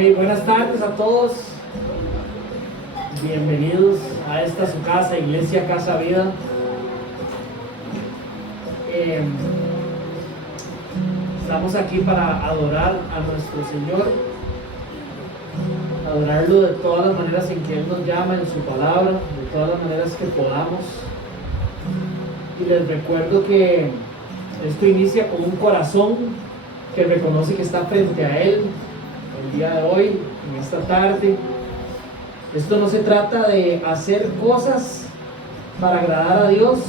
Buenas tardes a todos. Bienvenidos a esta su casa, Iglesia Casa Vida. Estamos aquí para adorar a nuestro Señor, adorarlo de todas las maneras en que Él nos llama en su palabra, de todas las maneras que podamos. Y les recuerdo que esto inicia con un corazón que reconoce que está frente a Él el día de hoy, en esta tarde. Esto no se trata de hacer cosas para agradar a Dios,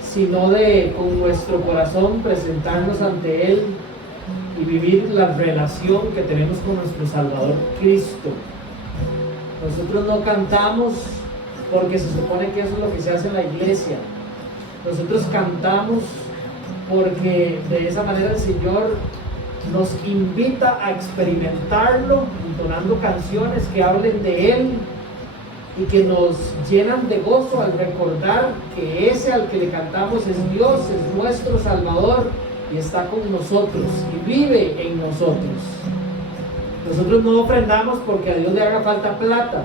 sino de con nuestro corazón presentarnos ante Él y vivir la relación que tenemos con nuestro Salvador Cristo. Nosotros no cantamos porque se supone que eso es lo que se hace en la iglesia. Nosotros cantamos porque de esa manera el Señor nos invita a experimentarlo, entonando canciones que hablen de Él y que nos llenan de gozo al recordar que ese al que le cantamos es Dios, es nuestro Salvador y está con nosotros y vive en nosotros. Nosotros no ofrendamos porque a Dios le haga falta plata.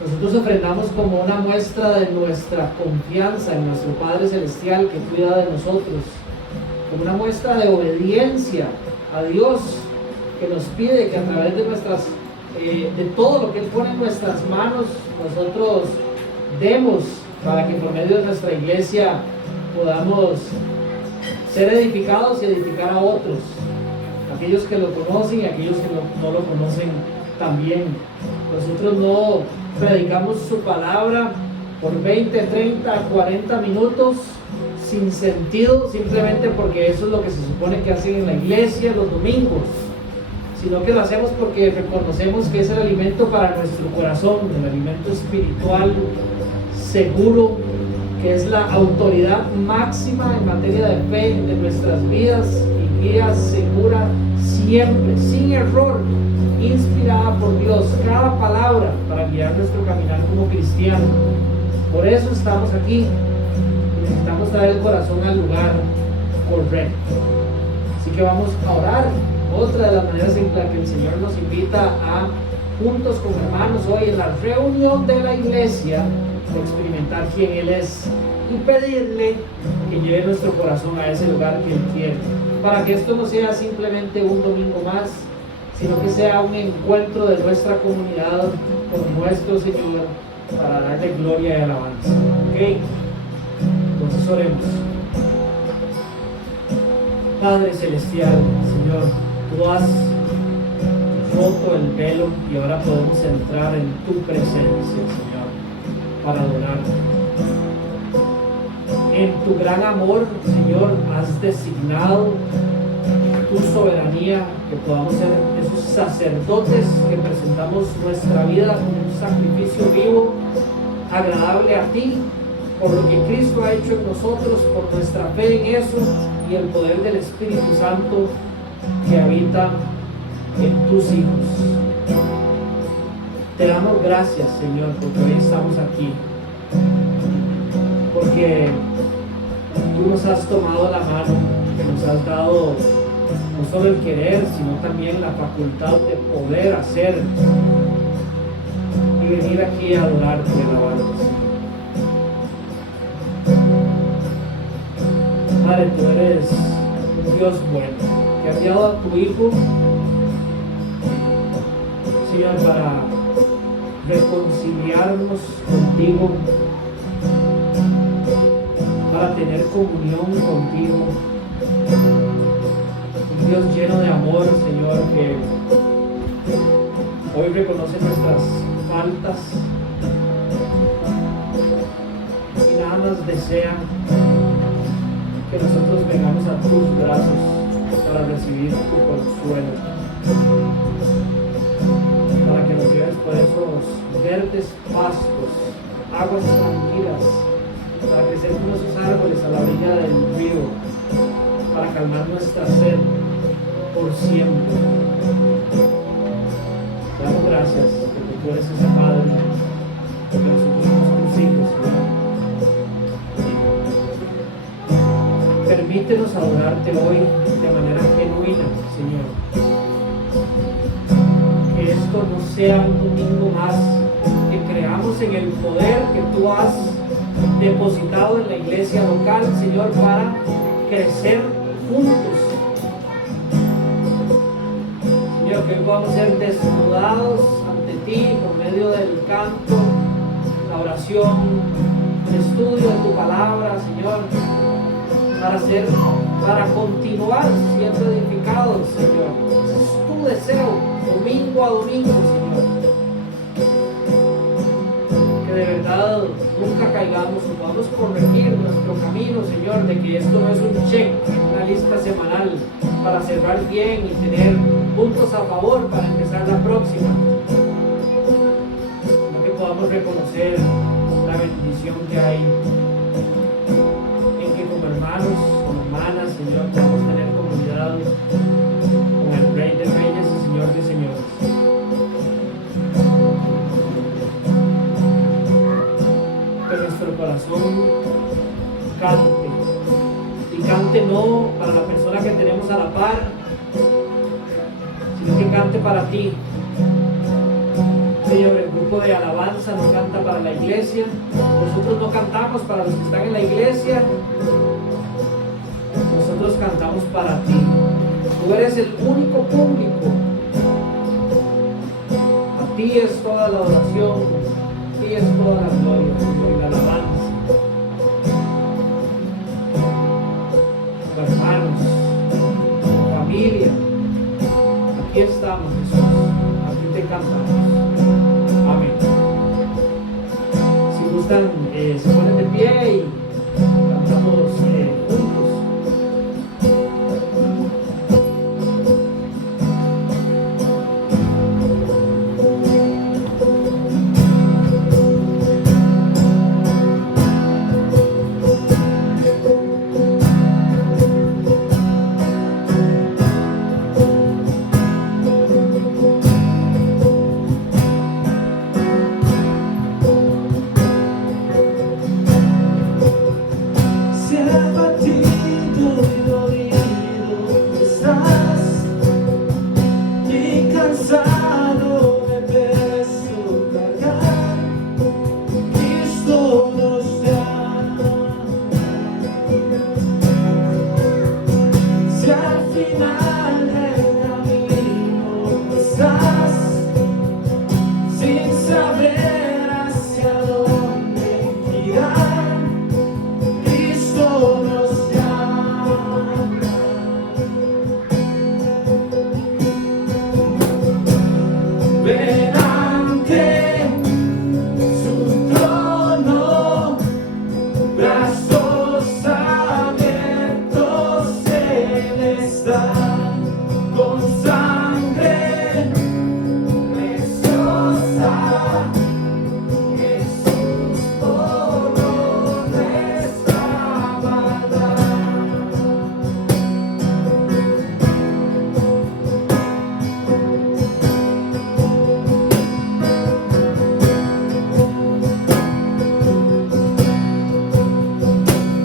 Nosotros ofrendamos como una muestra de nuestra confianza en nuestro Padre Celestial que cuida de nosotros, como una muestra de obediencia a Dios que nos pide que a través de de todo lo que Él pone en nuestras manos, nosotros demos para que por medio de nuestra iglesia podamos ser edificados y edificar a otros, aquellos que lo conocen y aquellos que no lo conocen también. Nosotros no predicamos su palabra por 20, 30, 40 minutos sin sentido, simplemente porque eso es lo que se supone que hacen en la iglesia los domingos, sino que lo hacemos porque reconocemos que es el alimento para nuestro corazón, el alimento espiritual seguro, que es la autoridad máxima en materia de fe de nuestras vidas y guía segura siempre, sin error, inspirada por Dios, cada palabra para guiar nuestro caminar como cristiano. Por eso estamos aquí. Necesitamos traer el corazón al lugar correcto. Así que vamos a orar. Otra de las maneras en la que el Señor nos invita a, juntos con hermanos, hoy en la reunión de la iglesia, experimentar quién Él es y pedirle que lleve nuestro corazón a ese lugar que Él quiere, para que esto no sea simplemente un domingo más, sino que sea un encuentro de nuestra comunidad con nuestro Señor para darle gloria y alabanza. ¿Ok? Entonces oremos. Padre Celestial, Señor, Tú has roto el velo y ahora podemos entrar en Tu presencia, Señor, para adorarte. En Tu gran amor, Señor, has designado Tu soberanía, que podamos ser esos sacerdotes que presentamos nuestra vida como un sacrificio vivo, agradable a Ti, por lo que Cristo ha hecho en nosotros, por nuestra fe en eso y el poder del Espíritu Santo que habita en Tus hijos. Te damos gracias, Señor, porque hoy estamos aquí, porque Tú nos has tomado la mano, que nos has dado no solo el querer, sino también la facultad de poder hacer y venir aquí a adorarte y alabarte. Padre, Tú eres un Dios bueno, que ha enviado a Tu Hijo, Señor, para reconciliarnos contigo, para tener comunión contigo. Un Dios lleno de amor, Señor, que hoy reconoce nuestras faltas y nada más desea que nosotros vengamos a Tus brazos para recibir Tu consuelo, para que nos lleves por esos verdes pastos, aguas tranquilas, para crecer como esos árboles a la orilla del río, para calmar nuestra sed por siempre. Te damos gracias porque Tú eres ese Padre, porque nosotros somos Tus hijos, Señor. Permítenos adorarte hoy de manera genuina, Señor. sea un domingo más, que creamos en el poder que tú has depositado en la iglesia local, Señor, para crecer juntos. Señor, que hoy podamos ser desnudados ante ti por medio del canto, la oración, el estudio de tu palabra, Señor, para continuar siendo edificados, Señor. Ese es tu deseo, domingo a domingo, Señor. Que de verdad nunca caigamos o podamos corregir nuestro camino, Señor, de que esto no es un check, una lista semanal para cerrar bien y tener puntos a favor para empezar la próxima, sino que podamos reconocer la bendición que hay en que como hermanos, como hermanas, Señor, podamos tener comunidad con el Rey de Reyes y Señor de Señores. Que nuestro corazón cante, y cante no para la persona que tenemos a la par, sino que cante para ti. Señor, el grupo de alabanza no canta para la iglesia, nosotros no cantamos para los que están en la iglesia, nosotros cantamos para ti. Tú eres el único público. A ti es toda la oración, a ti es toda la gloria, Señor, y la alabanza. Como hermanos, como familia, aquí estamos, Jesús, aquí te cantamos. Amén. Si gustan, se ponen de pie y cantamos juntos.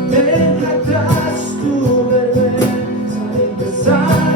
Deja atrás tu vergüenza y empezar.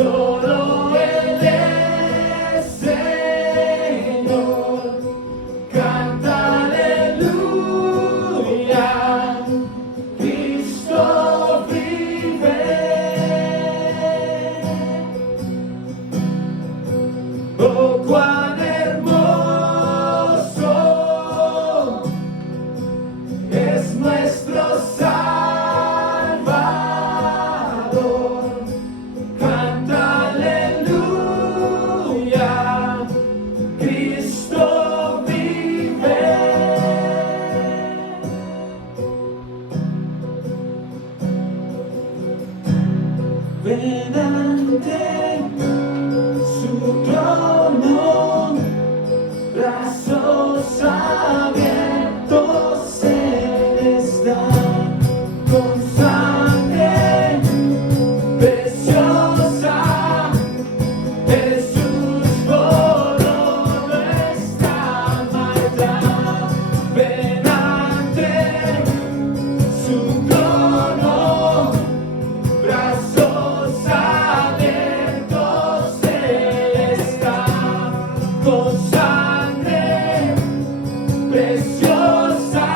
Solo Él es Señor, canta aleluya, Cristo vive. Oh, cuán hermoso es nuestro Salvador, canta aleluya, Cristo vive. Ven ante su trono, brazos abiertos Él está, con sangre preciosa, Jesús borró nuestra maldad. Ven ante su trono, brazos abiertos Él está, con sangre preciosa,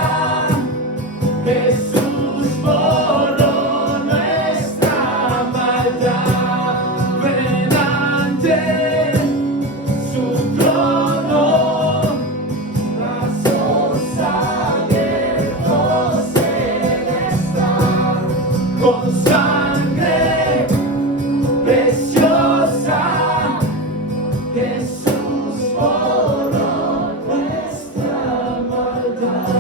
Jesús borró nuestra maldad. Ven ante su trono, brazos abiertos Él está, con sangre preciosa, Jesús borró nuestra maldad.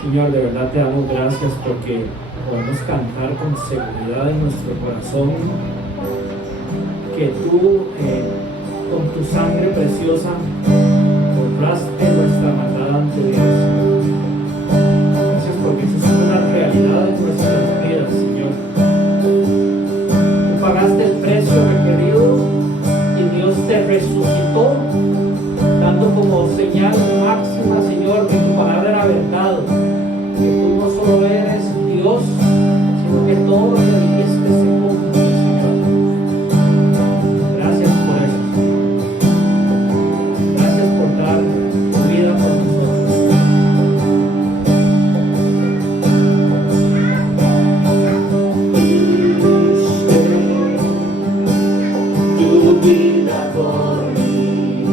Señor, de verdad te damos gracias porque podemos cantar con seguridad en nuestro corazón que tú, con tu sangre preciosa, borraste nuestra maldad ante Dios. Gracias porque eso es una realidad en nuestras vidas, Señor. Tú pagaste el precio requerido y Dios te resucitó, dando como señal máxima, Señor, que tu palabra era verdad, que tú no solo eres Dios, sino que todo lo que dijiste se cumple, Señor. Gracias por eso. Gracias por dar tu vida por nosotros. Tu vida por mí,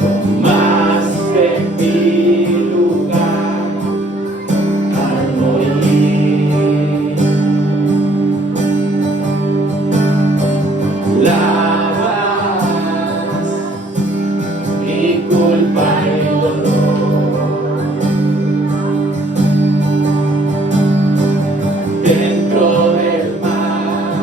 tomaste mi lugar al morir. Lavas mi culpa y dolor dentro del mar.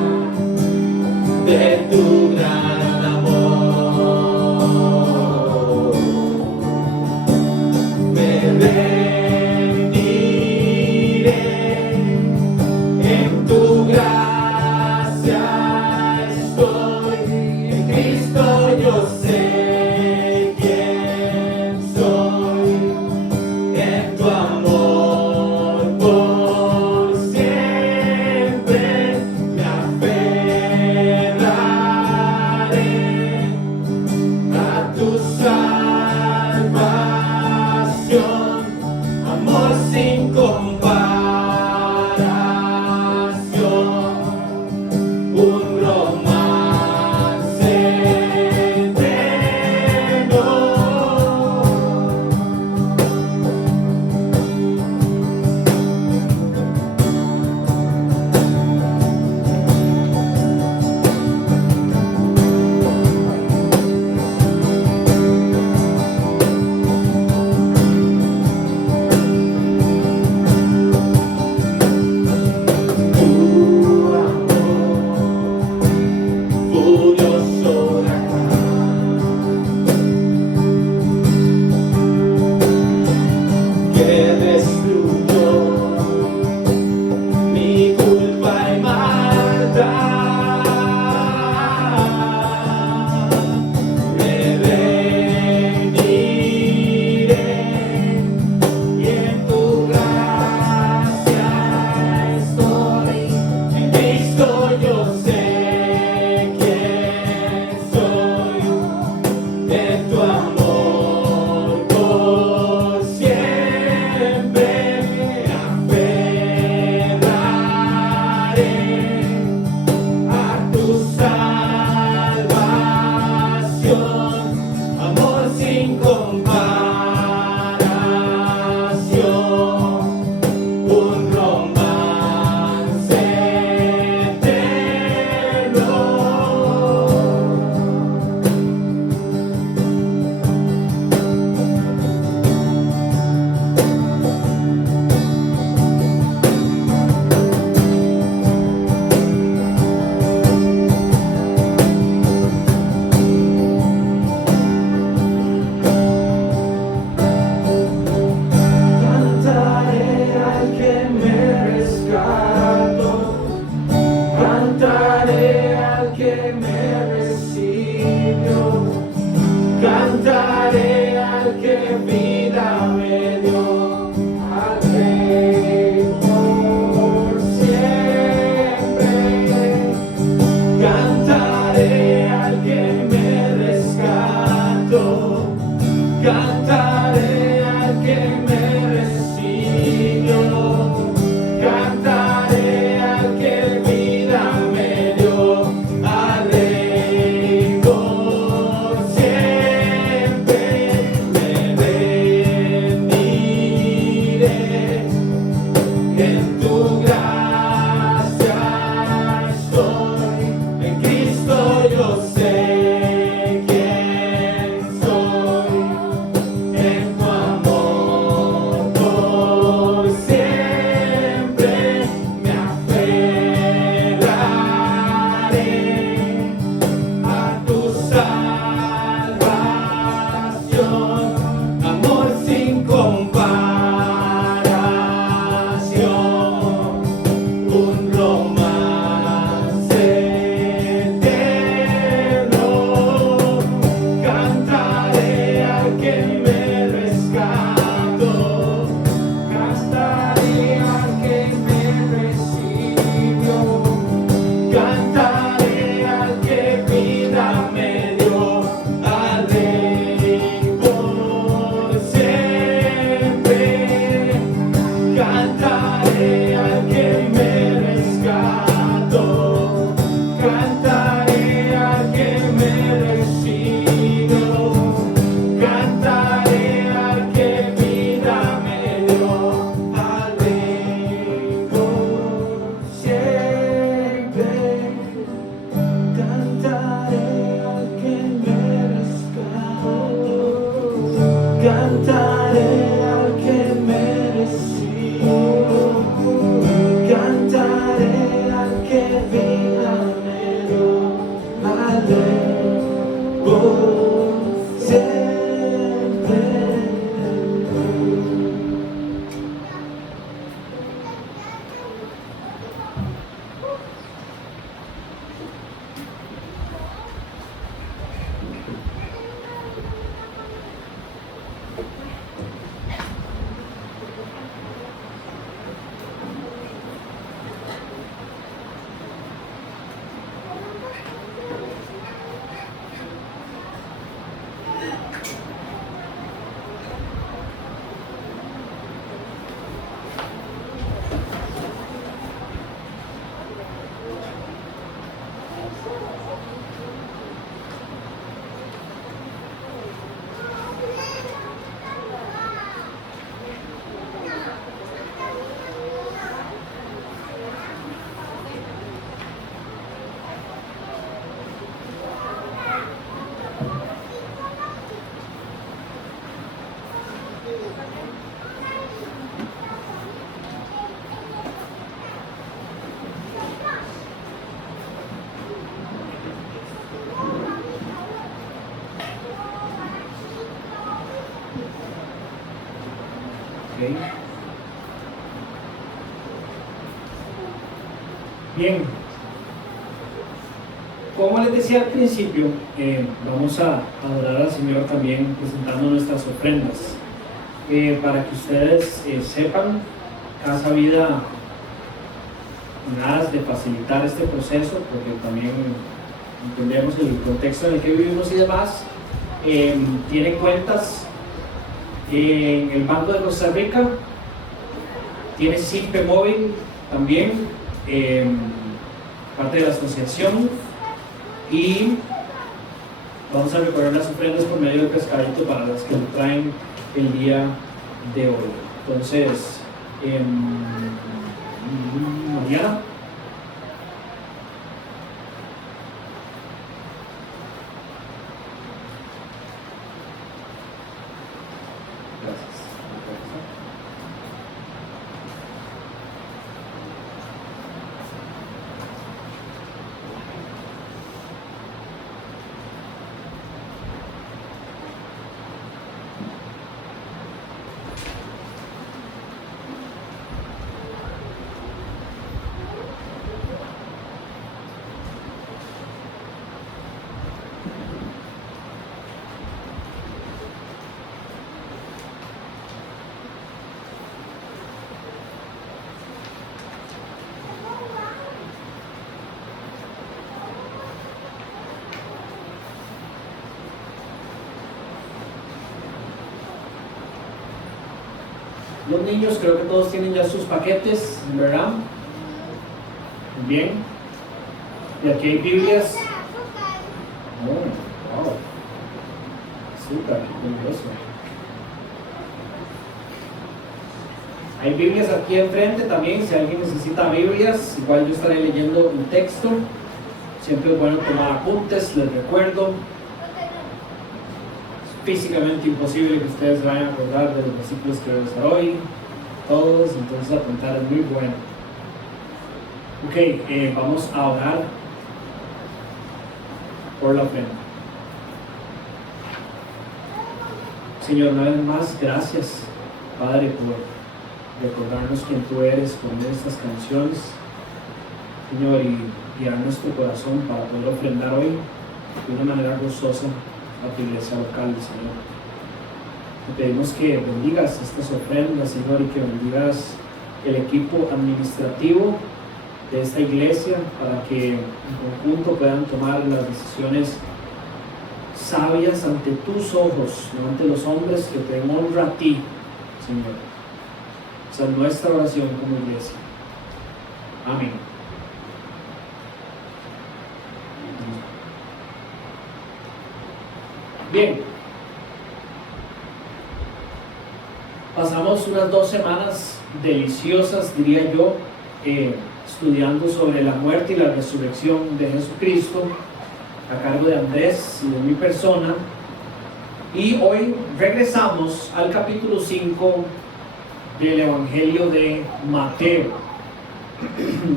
cantaré al que me recibió, cantaré al que vida me dio, al Rey por siempre. Cantaré al que me rescató, cantaré al que me recibió, cantaré al que vida me dio, al Rey por siempre. Ok. Bien, como les decía al principio, vamos a adorar al Señor también presentando nuestras ofrendas. Para que ustedes sepan, Casa Vida, en aras de facilitar este proceso, porque también entendemos el contexto en el que vivimos y demás, tiene cuentas en el Banco de Costa Rica, tiene SIPE móvil también, parte de la asociación, y vamos a recorrer las ofrendas por medio del pescadito para las que lo traen el día de hoy. Entonces, mañana los niños, creo que todos tienen ya sus paquetes, ¿verdad? Bien. Y aquí hay Biblias. Oh, wow. Súper, curioso. Hay Biblias aquí enfrente también, si alguien necesita Biblias, igual yo estaré leyendo un texto. Siempre es bueno tomar apuntes, les recuerdo. Físicamente imposible que ustedes vayan a acordar de los versículos que voy a usar hoy, todos, entonces apuntar es muy bueno. Ok, vamos a orar por la ofrenda. Señor, una vez más, gracias, Padre, por recordarnos quién tú eres por medio de estas canciones, Señor, y guiar nuestro corazón para poder ofrendar hoy de una manera gozosa a tu iglesia local, Señor. Te pedimos que bendigas estas ofrendas, Señor, y que bendigas el equipo administrativo de esta iglesia para que en conjunto puedan tomar las decisiones sabias ante tus ojos, no ante los hombres, que te honra a ti, Señor. Esa es nuestra oración como iglesia. Amén. Bien, pasamos unas 2 semanas deliciosas, diría yo, estudiando sobre la muerte y la resurrección de Jesucristo, a cargo de Andrés y de mi persona. Y hoy regresamos al capítulo 5 del Evangelio de Mateo.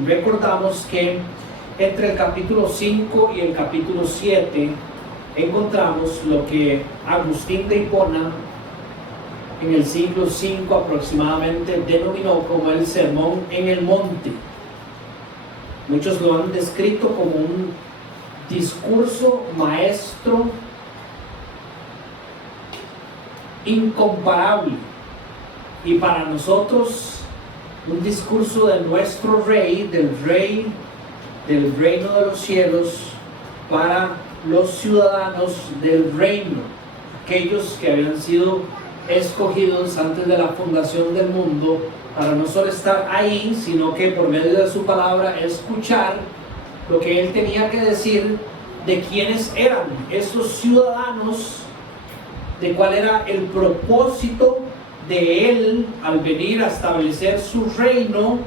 Recordamos que entre el capítulo 5 y el capítulo 7 encontramos lo que Agustín de Hipona en el siglo V aproximadamente denominó como el Sermón en el Monte. Muchos lo han descrito como un discurso maestro incomparable, y para nosotros un discurso de nuestro rey del reino de los cielos para los ciudadanos del reino, aquellos que habían sido escogidos antes de la fundación del mundo para no solo estar ahí, sino que por medio de su palabra escuchar lo que él tenía que decir de quiénes eran estos ciudadanos, de cuál era el propósito de él al venir a establecer su reino,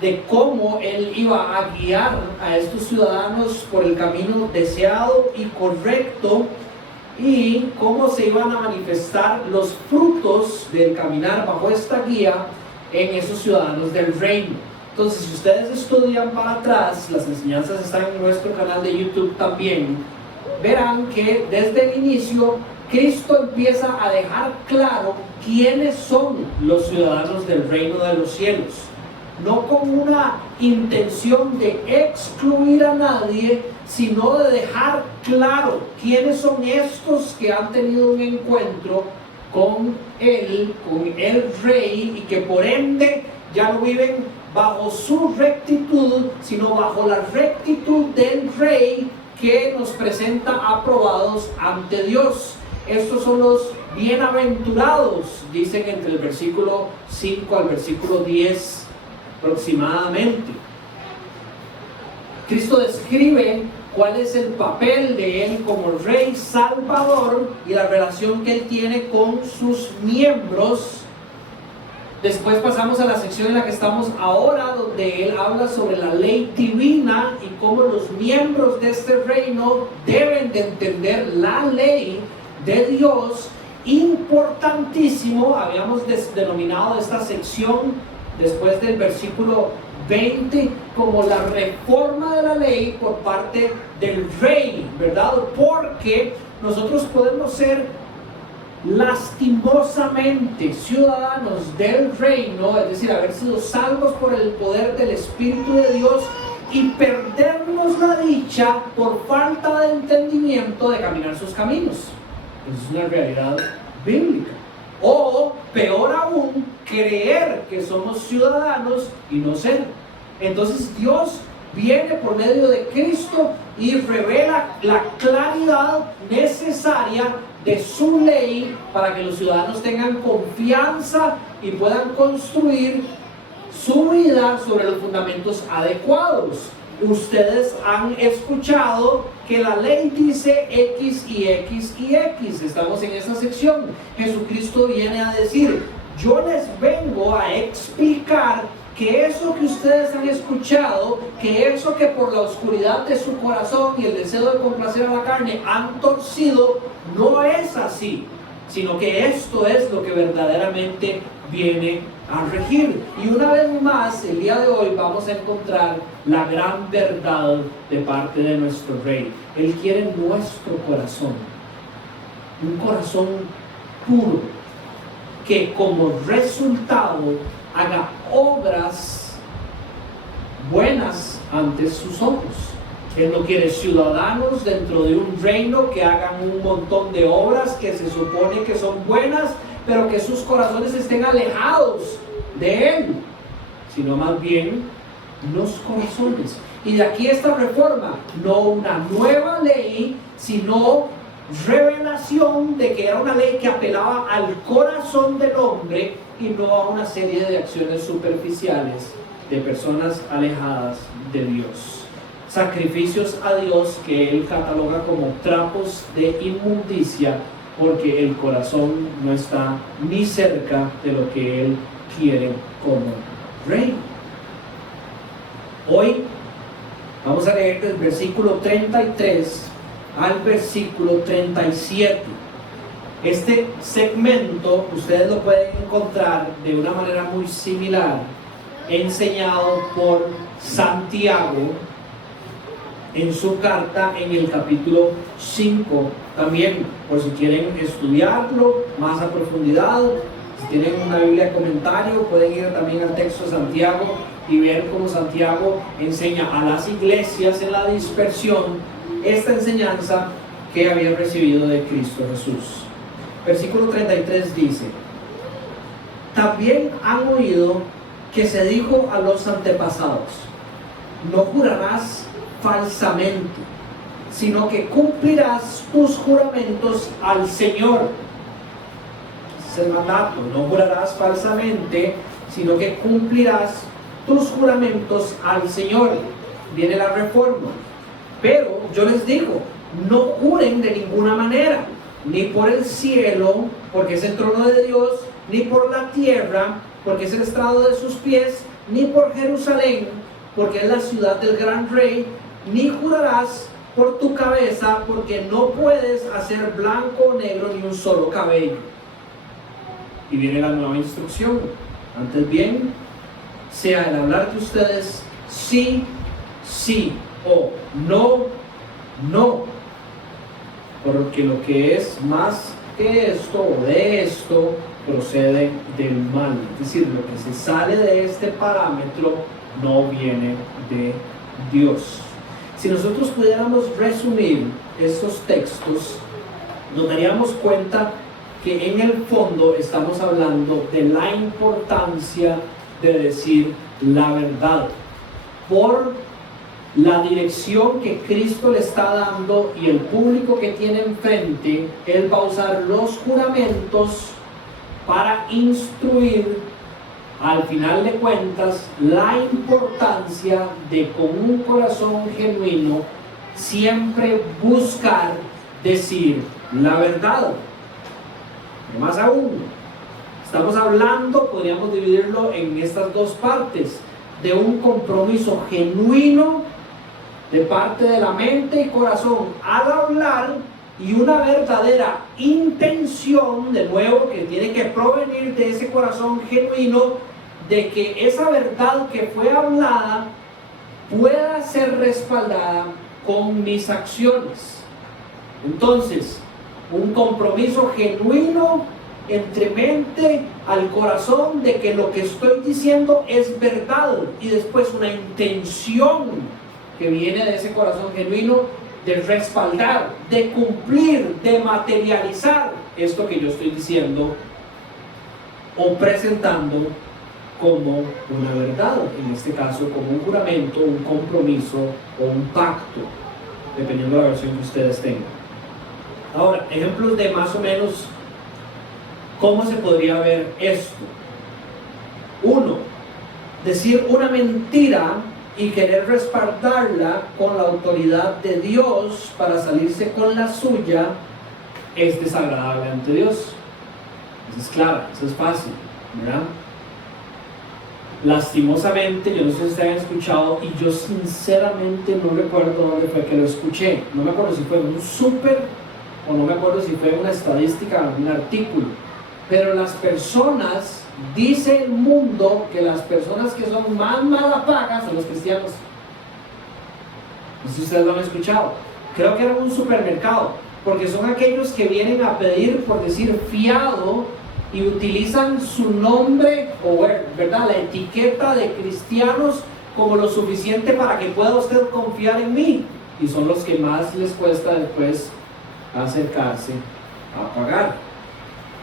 de cómo él iba a guiar a estos ciudadanos por el camino deseado y correcto, y cómo se iban a manifestar los frutos del caminar bajo esta guía en esos ciudadanos del reino. Entonces, si ustedes estudian para atrás, las enseñanzas están en nuestro canal de YouTube también, verán que desde el inicio Cristo empieza a dejar claro quiénes son los ciudadanos del reino de los cielos, no con una intención de excluir a nadie, sino de dejar claro quiénes son estos que han tenido un encuentro con el rey, y que por ende ya no viven bajo su rectitud, sino bajo la rectitud del rey que nos presenta aprobados ante Dios. Estos son los bienaventurados, dicen entre el versículo 5 al versículo 10 aproximadamente. Cristo describe cuál es el papel de él como rey salvador y la relación que él tiene con sus miembros. Después pasamos a la sección en la que estamos ahora, donde él habla sobre la ley divina y cómo los miembros de este reino deben de entender la ley de Dios. Importantísimo, habíamos denominado esta sección después del versículo 20 como la reforma de la ley por parte del rey, ¿verdad? Porque nosotros podemos ser lastimosamente ciudadanos del reino, es decir, haber sido salvos por el poder del Espíritu de Dios, y perdernos la dicha por falta de entendimiento de caminar sus caminos. Es una realidad bíblica. O peor aún, creer que somos ciudadanos y no ser. Entonces Dios viene por medio de Cristo y revela la claridad necesaria de su ley para que los ciudadanos tengan confianza y puedan construir su vida sobre los fundamentos adecuados. Ustedes han escuchado que la ley dice X y X y X. Estamos en esa sección. Jesucristo viene a decir: yo les vengo a explicar que eso que ustedes han escuchado, que eso que por la oscuridad de su corazón y el deseo de complacer a la carne han torcido, no es así, sino que esto es lo que verdaderamente viene a regir. Y una vez más, el día de hoy vamos a encontrar la gran verdad de parte de nuestro Rey. Él quiere nuestro corazón, un corazón puro, que como resultado haga obras buenas ante sus ojos. Él no quiere ciudadanos dentro de un reino que hagan un montón de obras que se supone que son buenas, pero que sus corazones estén alejados de Él, sino más bien los corazones. Y de aquí esta reforma, no una nueva ley, sino revelación de que era una ley que apelaba al corazón del hombre y no a una serie de acciones superficiales de personas alejadas de Dios. sacrificios a Dios que él cataloga como trapos de inmundicia, porque el corazón no está ni cerca de lo que él quiere como rey. Hoy vamos a leer del versículo 33 al versículo 37. Este segmento ustedes lo pueden encontrar de una manera muy similar, enseñado por Santiago en su carta en el capítulo 5. También, por si quieren estudiarlo más a profundidad, si tienen una Biblia de comentario, pueden ir también al texto de Santiago y ver cómo Santiago enseña a las iglesias en la dispersión esta enseñanza que habían recibido de Cristo Jesús. Versículo 33 dice: también han oído que se dijo a los antepasados: no jurarás falsamente, sino que cumplirás tus juramentos al Señor. Ese es el mandato: no jurarás falsamente, sino que cumplirás tus juramentos al Señor. Viene la reforma. Pero yo les digo, no juren de ninguna manera, ni por el cielo, porque es el trono de Dios, ni por la tierra, porque es el estrado de sus pies, ni por Jerusalén, porque es la ciudad del gran rey, ni jurarás por tu cabeza, porque no puedes hacer blanco o negro ni un solo cabello. Y viene la nueva instrucción: antes bien, sea el hablar de ustedes sí, sí, o no, no, porque lo que es más que esto o de esto procede del mal. Es decir, lo que se sale de este parámetro no viene de Dios. Si nosotros pudiéramos resumir estos textos, nos daríamos cuenta que en el fondo estamos hablando de la importancia de decir la verdad por la dirección que Cristo le está dando y el público que tiene enfrente. Él va a usar los juramentos para instruir, al final de cuentas, la importancia de, con un corazón genuino, siempre buscar decir la verdad. Y más aún, estamos hablando, podríamos dividirlo en estas dos partes, de un compromiso genuino de parte de la mente y corazón al hablar, y una verdadera intención, de nuevo, que tiene que provenir de ese corazón genuino, de que esa verdad que fue hablada pueda ser respaldada con mis acciones. Entonces, un compromiso genuino entre mente al corazón de que lo que estoy diciendo es verdad, y después una intención que viene de ese corazón genuino de respaldar, de cumplir, de materializar esto que yo estoy diciendo o presentando como una verdad, en este caso como un juramento, un compromiso o un pacto, dependiendo de la versión que ustedes tengan. Ahora, ejemplos de más o menos cómo se podría ver esto. 1. Decir una mentira y querer respaldarla con la autoridad de Dios para salirse con la suya es desagradable ante Dios. Eso es claro, eso es fácil, ¿verdad? Lastimosamente, yo no sé si ustedes han escuchado, y yo sinceramente no recuerdo dónde fue que lo escuché. No me acuerdo si fue en un súper o no me acuerdo si fue en una estadística o en un artículo. Pero las personas, dice el mundo, que las personas que son más mala paga son los cristianos. No sé si ustedes lo han escuchado. Creo que era un supermercado, porque son aquellos que vienen a pedir, por decir, fiado, y utilizan su nombre o, ¿verdad?, la etiqueta de cristianos como lo suficiente para que pueda usted confiar en mí, y son los que más les cuesta después acercarse a pagar.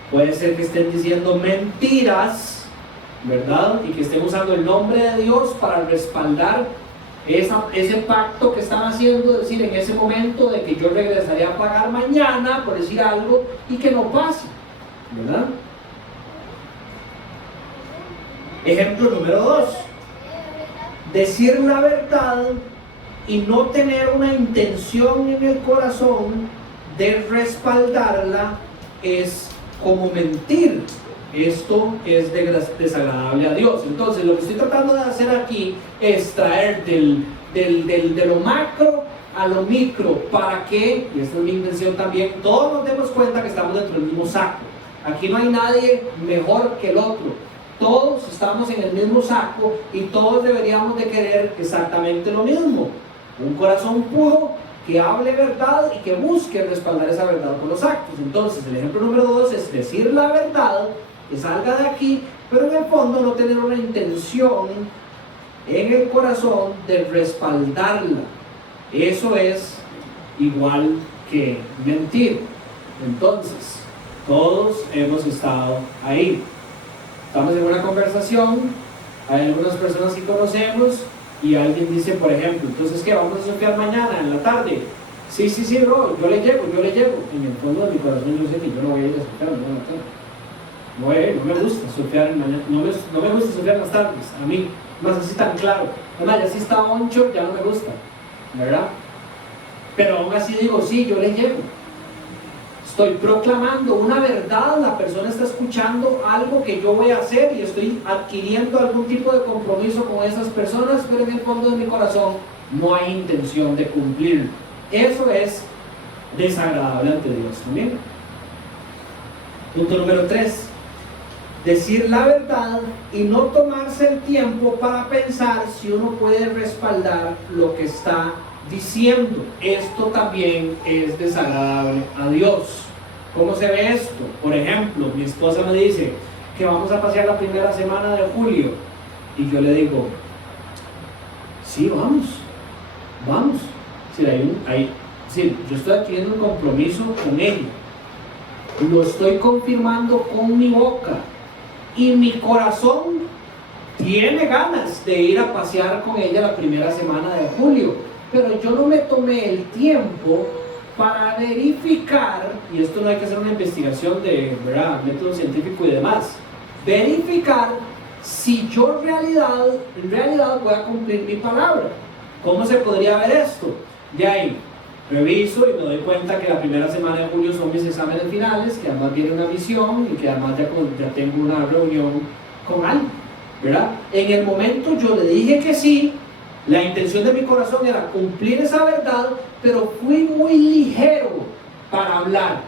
Puede ser que estén diciendo mentiras, ¿verdad?, y que estén usando el nombre de Dios para respaldar ese pacto que están haciendo, es decir, en ese momento de que yo regresaré a pagar mañana, por decir algo, y que no pase, ¿verdad? Ejemplo número 2. Decir la verdad y no tener una intención en el corazón de respaldarla es como mentir. Esto es desagradable a Dios. Entonces lo que estoy tratando de hacer aquí es traer de lo macro a lo micro, para que, y esta es mi intención también, todos nos demos cuenta que estamos dentro del mismo saco. Aquí no hay nadie mejor que el otro, todos estamos en el mismo saco y todos deberíamos de querer exactamente lo mismo: un corazón puro que hable verdad y que busque respaldar esa verdad con los actos. Entonces el ejemplo número 2 es decir la verdad, que salga de aquí, pero en el fondo no tener una intención en el corazón de respaldarla. Eso es igual que mentir. Entonces, todos hemos estado ahí. Estamos en una conversación, hay algunas personas que conocemos y alguien dice, por ejemplo, entonces, ¿qué? ¿Vamos a surfear mañana en la tarde? Sí, bro, yo le llego. En el fondo de mi corazón yo sé que yo no voy a ir a surfear mañana en la tarde. No me gusta surfear en mañana, no me gusta surfear en las tardes, a mí, más así tan claro. Además, ya si está oncho, ya no me gusta, ¿verdad? Pero aún así digo, sí, yo le llego. Estoy proclamando una verdad, la persona está escuchando algo que yo voy a hacer y estoy adquiriendo algún tipo de compromiso con esas personas, pero en el fondo de mi corazón no hay intención de cumplir. Eso es desagradable ante Dios también. Punto número 3. Decir la verdad y no tomarse el tiempo para pensar si uno puede respaldar lo que está diciendo. Esto también es desagradable a Dios. ¿Cómo se ve esto? Por ejemplo, mi esposa me dice que vamos a pasear la primera semana de julio y yo le digo, sí, vamos. Yo estoy adquiriendo un compromiso con ella, lo estoy confirmando con mi boca y mi corazón tiene ganas de ir a pasear con ella la primera semana de julio, pero yo no me tomé el tiempo para verificar, y esto no hay que hacer una investigación de, ¿verdad?, método científico y demás, verificar si yo en realidad voy a cumplir mi palabra. ¿Cómo se podría ver esto? De ahí, reviso y me doy cuenta que la primera semana de julio son mis exámenes finales, que además viene una visión y que además ya tengo una reunión con alguien, ¿verdad? En el momento yo le dije que sí, la intención de mi corazón era cumplir esa verdad, pero fui muy ligero para hablar.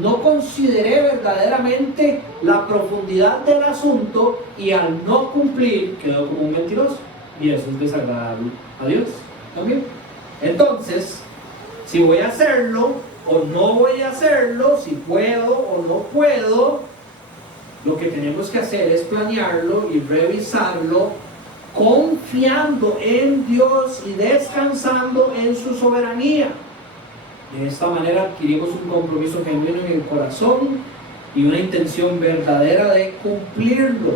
No consideré verdaderamente la profundidad del asunto y al no cumplir quedó como un mentiroso, y eso es desagradable a Dios también. Entonces, si voy a hacerlo o no voy a hacerlo, si puedo o no puedo, lo que tenemos que hacer es planearlo y revisarlo, confiando en Dios y descansando en su soberanía. De esta manera adquirimos un compromiso genuino en el corazón y una intención verdadera de cumplirlo,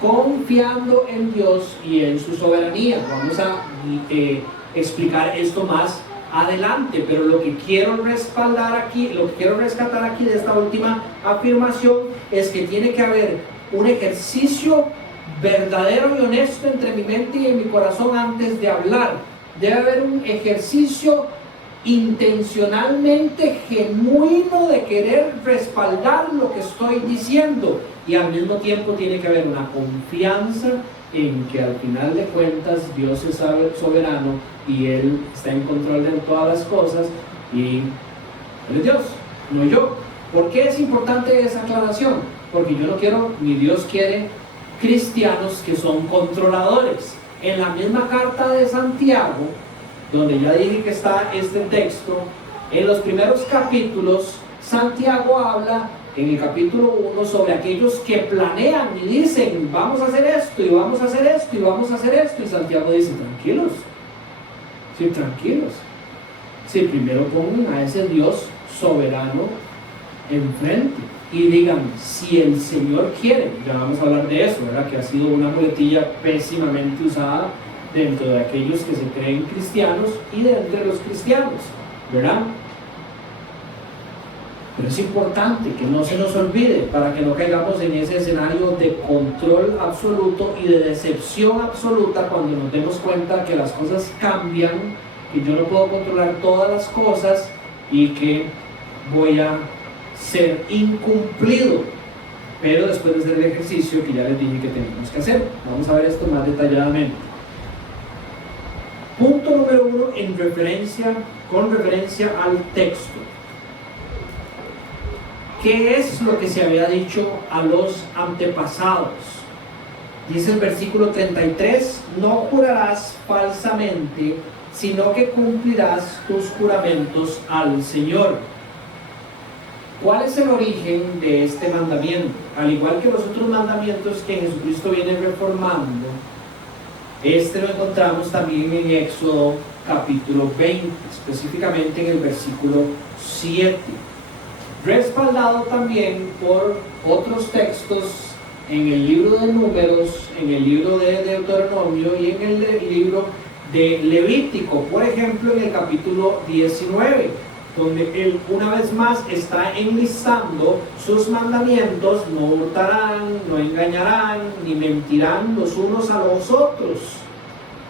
confiando en Dios y en su soberanía. Vamos a explicar esto más adelante, pero lo que quiero rescatar aquí de esta última afirmación es que tiene que haber un ejercicio verdadero y honesto entre mi mente y en mi corazón antes de hablar. Debe haber un ejercicio intencionalmente genuino de querer respaldar lo que estoy diciendo, y al mismo tiempo tiene que haber una confianza en que al final de cuentas Dios es soberano y Él está en control de todas las cosas y Él es Dios, no yo. ¿Por qué es importante esa aclaración? Porque yo no quiero, ni Dios quiere, cristianos que son controladores. En la misma carta de Santiago, donde ya dije que está este texto, en los primeros capítulos, Santiago habla en el capítulo 1 sobre aquellos que planean y dicen, vamos a hacer esto, y vamos a hacer esto, y vamos a hacer esto, y Santiago dice, tranquilos. Sí, primero pongan a ese Dios soberano enfrente y digan, si el Señor quiere, ya vamos a hablar de eso, ¿verdad?, que ha sido una muletilla pésimamente usada dentro de aquellos que se creen cristianos y de entre los cristianos, ¿verdad? Pero es importante que no se nos olvide para que no caigamos en ese escenario de control absoluto y de decepción absoluta cuando nos demos cuenta que las cosas cambian que yo no puedo controlar todas las cosas y que voy a ser incumplido. Pero después de hacer el ejercicio que ya les dije que tenemos que hacer, vamos a ver esto más detalladamente. Punto número 1 con referencia al texto. ¿Qué es lo que se había dicho a los antepasados? Dice el versículo 33, no jurarás falsamente, sino que cumplirás tus juramentos al Señor. ¿Cuál es el origen de este mandamiento? Al igual que los otros mandamientos que Jesucristo viene reformando, este lo encontramos también en Éxodo capítulo 20, específicamente en el versículo 7. Respaldado también por otros textos en el libro de Números, en el libro de Deuteronomio y en el libro de Levítico, por ejemplo en el capítulo 19, donde él una vez más está enlistando sus mandamientos: no hurtarán, no engañarán, ni mentirán los unos a los otros.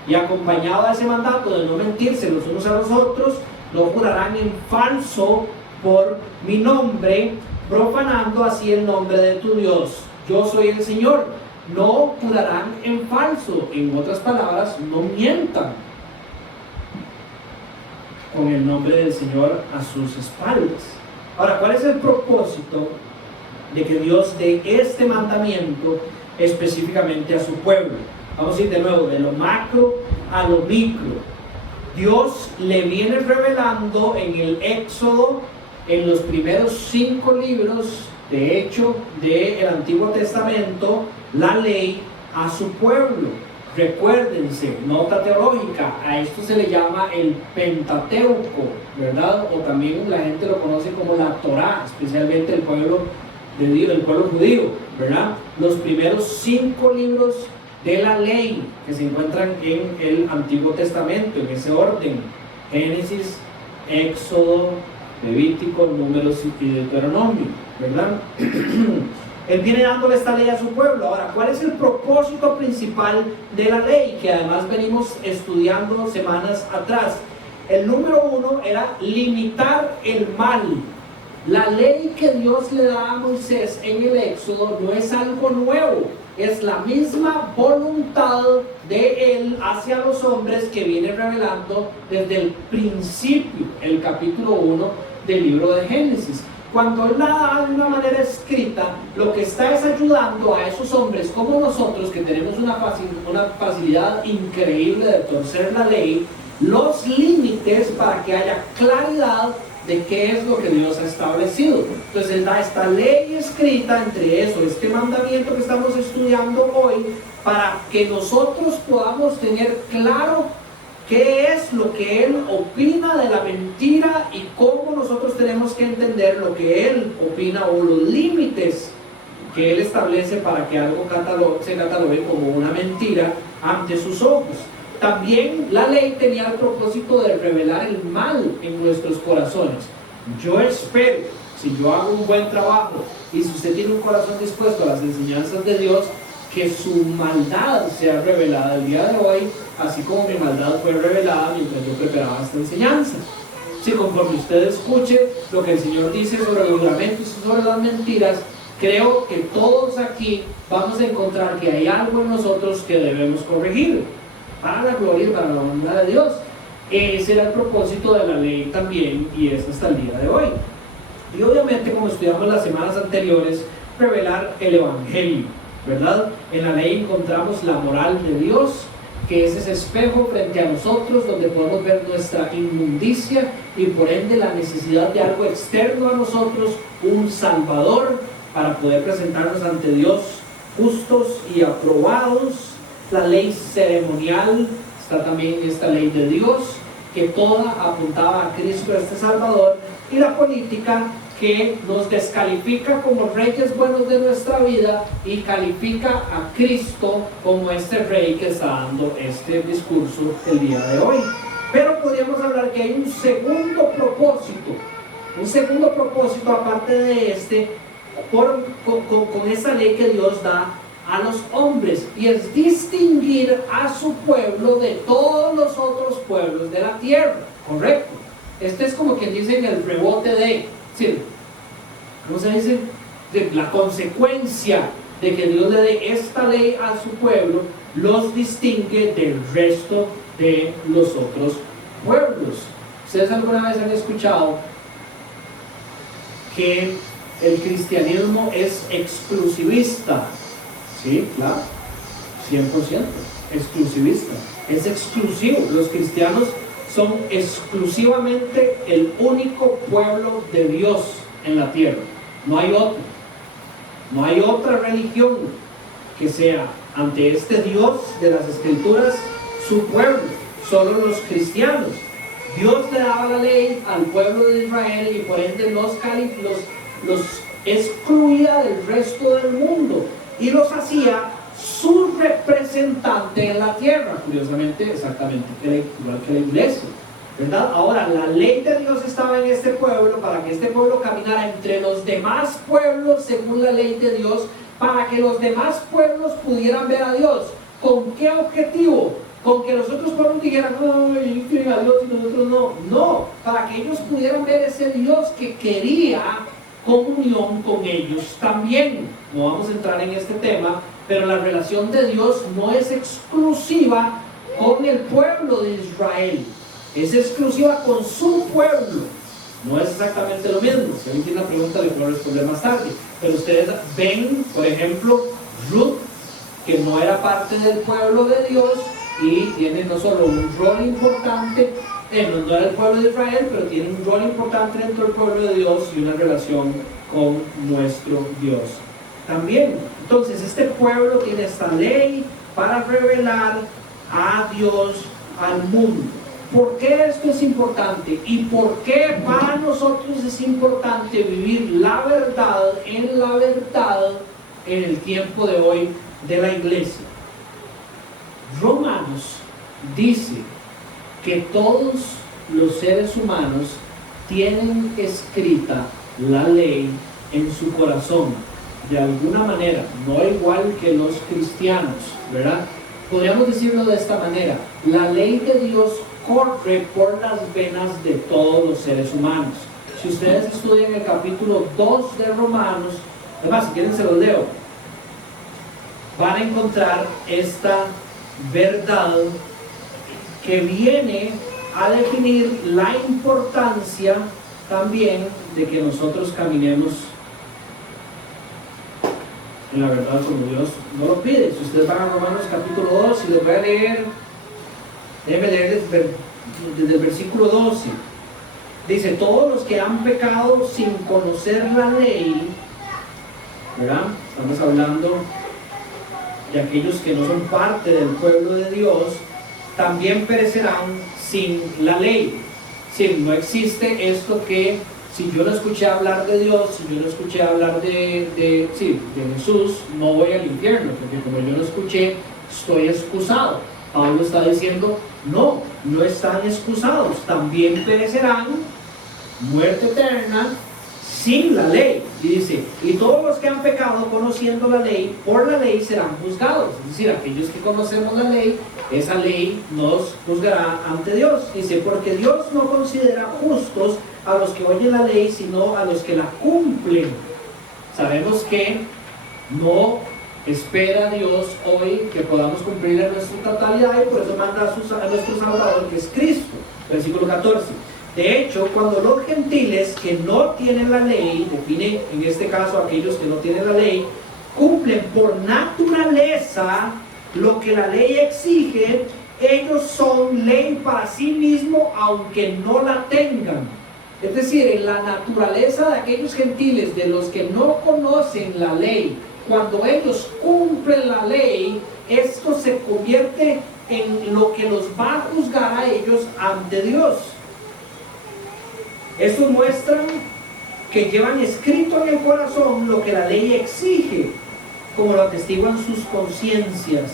Y acompañado de ese mandato de no mentirse los unos a los otros, no jurarán en falso por mi nombre, profanando así el nombre de tu Dios. Yo soy el Señor. No jurarán en falso. En otras palabras, no mientan con el nombre del Señor a sus espaldas. Ahora, ¿cuál es el propósito de que Dios dé este mandamiento específicamente a su pueblo? Vamos a ir de nuevo de lo macro a lo micro. Dios le viene revelando en el Éxodo, en los primeros 5 libros, de hecho, del Antiguo Testamento, la ley a su pueblo. Recuérdense, nota teológica, a esto se le llama el Pentateuco, ¿verdad? O también la gente lo conoce como la Torá, especialmente el pueblo de Dios, el pueblo judío, ¿verdad? Los primeros 5 libros de la ley que se encuentran en el Antiguo Testamento, en ese orden: Génesis, Éxodo, Levítico, Números y Deuteronomio, ¿verdad? Él viene dándole esta ley a su pueblo. Ahora, ¿cuál es el propósito principal de la ley? Que además venimos estudiando semanas atrás. El número 1 era limitar el mal. La ley que Dios le da a Moisés en el Éxodo no es algo nuevo, es la misma voluntad de Él hacia los hombres que viene revelando desde el principio, el capítulo 1 del libro de Génesis. Cuando Él la da de una manera escrita, lo que está es ayudando a esos hombres como nosotros, que tenemos una facilidad increíble de torcer la ley, los límites para que haya claridad de qué es lo que Dios ha establecido. Entonces Él da esta ley escrita, entre eso, este mandamiento que estamos estudiando hoy, para que nosotros podamos tener claro qué es lo que Él opina de la mentira y cómo nosotros tenemos que entender lo que Él opina, o los límites que Él establece para que algo se catalogue como una mentira ante sus ojos. También la ley tenía el propósito de revelar el mal en nuestros corazones. Yo espero, si yo hago un buen trabajo y si usted tiene un corazón dispuesto a las enseñanzas de Dios, que su maldad sea revelada el día de hoy, así como mi maldad fue revelada mientras yo preparaba esta enseñanza. Si conforme usted escuche lo que el Señor dice sobre los juramentos y sobre las mentiras, creo que todos aquí vamos a encontrar que hay algo en nosotros que debemos corregir, para la gloria y para la honra de Dios. Ese era el propósito de la ley también, y es hasta el día de hoy. Y obviamente, como estudiamos las semanas anteriores, revelar el Evangelio, ¿verdad? En la ley encontramos la moral de Dios, que es ese espejo frente a nosotros donde podemos ver nuestra inmundicia y por ende la necesidad de algo externo a nosotros, un Salvador, para poder presentarnos ante Dios justos y aprobados. La ley ceremonial, está también esta ley de Dios, que toda apuntaba a Cristo, este Salvador, y la política, que nos descalifica como reyes buenos de nuestra vida y califica a Cristo como este rey que está dando este discurso el día de hoy. Pero podríamos hablar que hay un segundo propósito aparte de este, con esa ley que Dios da a los hombres y es distinguir a su pueblo de todos los otros pueblos de la tierra, ¿correcto? Este es como quien dice el rebote de, ¿sí? ¿Cómo se dice? De la consecuencia de que Dios le dé esta ley a su pueblo, los distingue del resto de los otros pueblos. ¿Ustedes alguna vez han escuchado que el cristianismo es exclusivista? Sí, claro, 100%, exclusivista, es exclusivo. Los cristianos son exclusivamente el único pueblo de Dios en la tierra, no hay otro, no hay otra religión que sea ante este Dios de las Escrituras su pueblo, solo los cristianos. Dios le daba la ley al pueblo de Israel y por ende los excluía del resto del mundo y los hacía su representante en la tierra, curiosamente, exactamente igual que la iglesia, ¿verdad? Ahora, la ley de Dios estaba en este pueblo para que este pueblo caminara entre los demás pueblos según la ley de Dios, para que los demás pueblos pudieran ver a Dios. ¿Con qué objetivo? Con que los otros pueblos dijeran, no, ellos tienen a Dios y nosotros no. No, para que ellos pudieran ver ese Dios que quería comunión con ellos también. No vamos a entrar en este tema, pero la relación de Dios no es exclusiva con el pueblo de Israel, es exclusiva con su pueblo. No es exactamente lo mismo. Si alguien tiene una pregunta, le puedo responder más tarde. Pero ustedes ven, por ejemplo, Ruth, que no era parte del pueblo de Dios y tiene no solo un rol importante, no era el pueblo de Israel, pero tiene un rol importante dentro del pueblo de Dios y una relación con nuestro Dios también. Entonces, este pueblo tiene esta ley para revelar a Dios al mundo. ¿Por qué esto es importante? ¿Y por qué para nosotros es importante vivir la verdad en el tiempo de hoy de la iglesia? Romanos dice que todos los seres humanos tienen escrita la ley en su corazón, de alguna manera, no igual que los cristianos, ¿verdad? Podríamos decirlo de esta manera: la ley de Dios corre por las venas de todos los seres humanos. Si ustedes estudian el capítulo 2 de Romanos, además, si quieren se los leo, van a encontrar esta verdad que viene a definir la importancia también de que nosotros caminemos en la verdad como Dios nos lo pide. Si ustedes van a Romanos capítulo 2, y les voy a leer, déjenme leer desde el versículo 12. Dice: todos los que han pecado sin conocer la ley, ¿verdad? Estamos hablando de aquellos que no son parte del pueblo de Dios, también perecerán sin la ley. Si no existe esto que si yo no escuché hablar de Dios, si yo no escuché hablar de Jesús, no voy al infierno, porque como yo no escuché, estoy excusado. Pablo está diciendo, no están excusados, también perecerán, muerte eterna, sin la ley. Y dice: y todos los que han pecado conociendo la ley, por la ley serán juzgados. Es decir, aquellos que conocemos la ley, esa ley nos juzgará ante Dios. Dice: porque Dios no considera justos a los que oyen la ley, sino a los que la cumplen. Sabemos que no espera Dios hoy que podamos cumplir en nuestra totalidad, y por eso manda a nuestro Salvador, que es Cristo. Versículo 14. De hecho, cuando los gentiles que no tienen la ley, define en este caso aquellos que no tienen la ley, cumplen por naturaleza lo que la ley exige, ellos son ley para sí mismos, aunque no la tengan. Es decir, en la naturaleza de aquellos gentiles, de los que no conocen la ley, cuando ellos cumplen la ley, esto se convierte en lo que los va a juzgar a ellos ante Dios. Estos muestran que llevan escrito en el corazón lo que la ley exige, como lo atestiguan sus conciencias,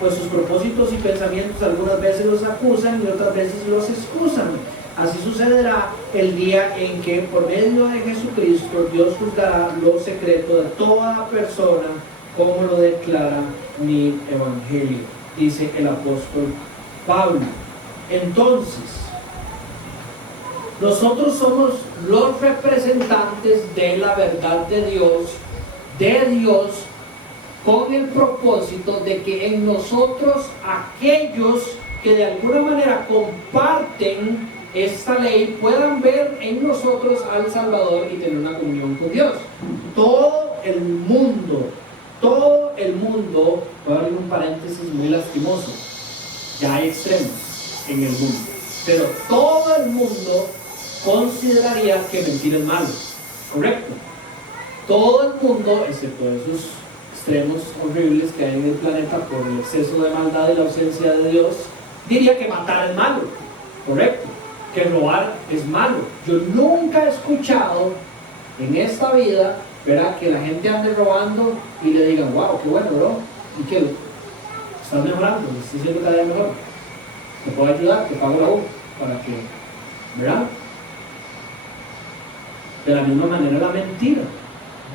pues sus propósitos y pensamientos algunas veces los acusan y otras veces los excusan. Así sucederá el día en que por medio de Jesucristo Dios juzgará lo secreto de toda persona como lo declara mi evangelio, dice el apóstol Pablo. Entonces, nosotros somos los representantes de la verdad de Dios, con el propósito de que en nosotros aquellos que de alguna manera comparten esta ley puedan ver en nosotros al Salvador y tener una comunión con Dios. Todo el mundo, voy a abrir un paréntesis muy lastimoso, ya hay extremos en el mundo, pero todo el mundo consideraría que mentir es malo, ¿correcto? Todo el mundo, excepto esos extremos horribles que hay en el planeta por el exceso de maldad y la ausencia de Dios, diría que matar es malo, ¿correcto? Que robar es malo. Yo nunca he escuchado en esta vida, ¿verdad?, que la gente ande robando y le digan, wow, qué bueno, bro, ¿y qué? Estás mejorando, estás haciendo cada día mejor, te puedo ayudar, te pago la U para que, ¿verdad? De la misma manera la mentira,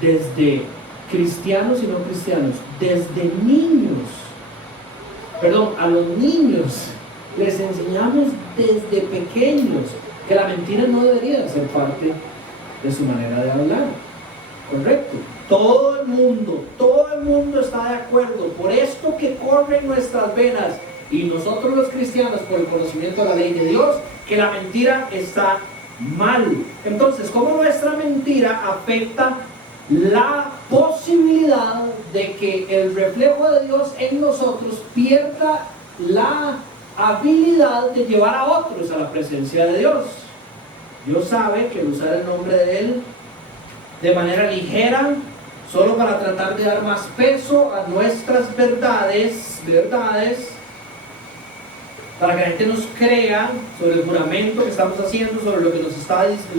desde cristianos y no cristianos, desde niños, a los niños les enseñamos desde pequeños que la mentira no debería ser parte de su manera de hablar, ¿correcto? Todo el mundo está de acuerdo por esto que corre en nuestras venas y nosotros los cristianos por el conocimiento de la ley de Dios, que la mentira está mal. Entonces, ¿cómo nuestra mentira afecta la posibilidad de que el reflejo de Dios en nosotros pierda la habilidad de llevar a otros a la presencia de Dios? Dios sabe que usar el nombre de Él de manera ligera, solo para tratar de dar más peso a nuestras verdades, para que la gente nos crea sobre el juramento que estamos haciendo, sobre lo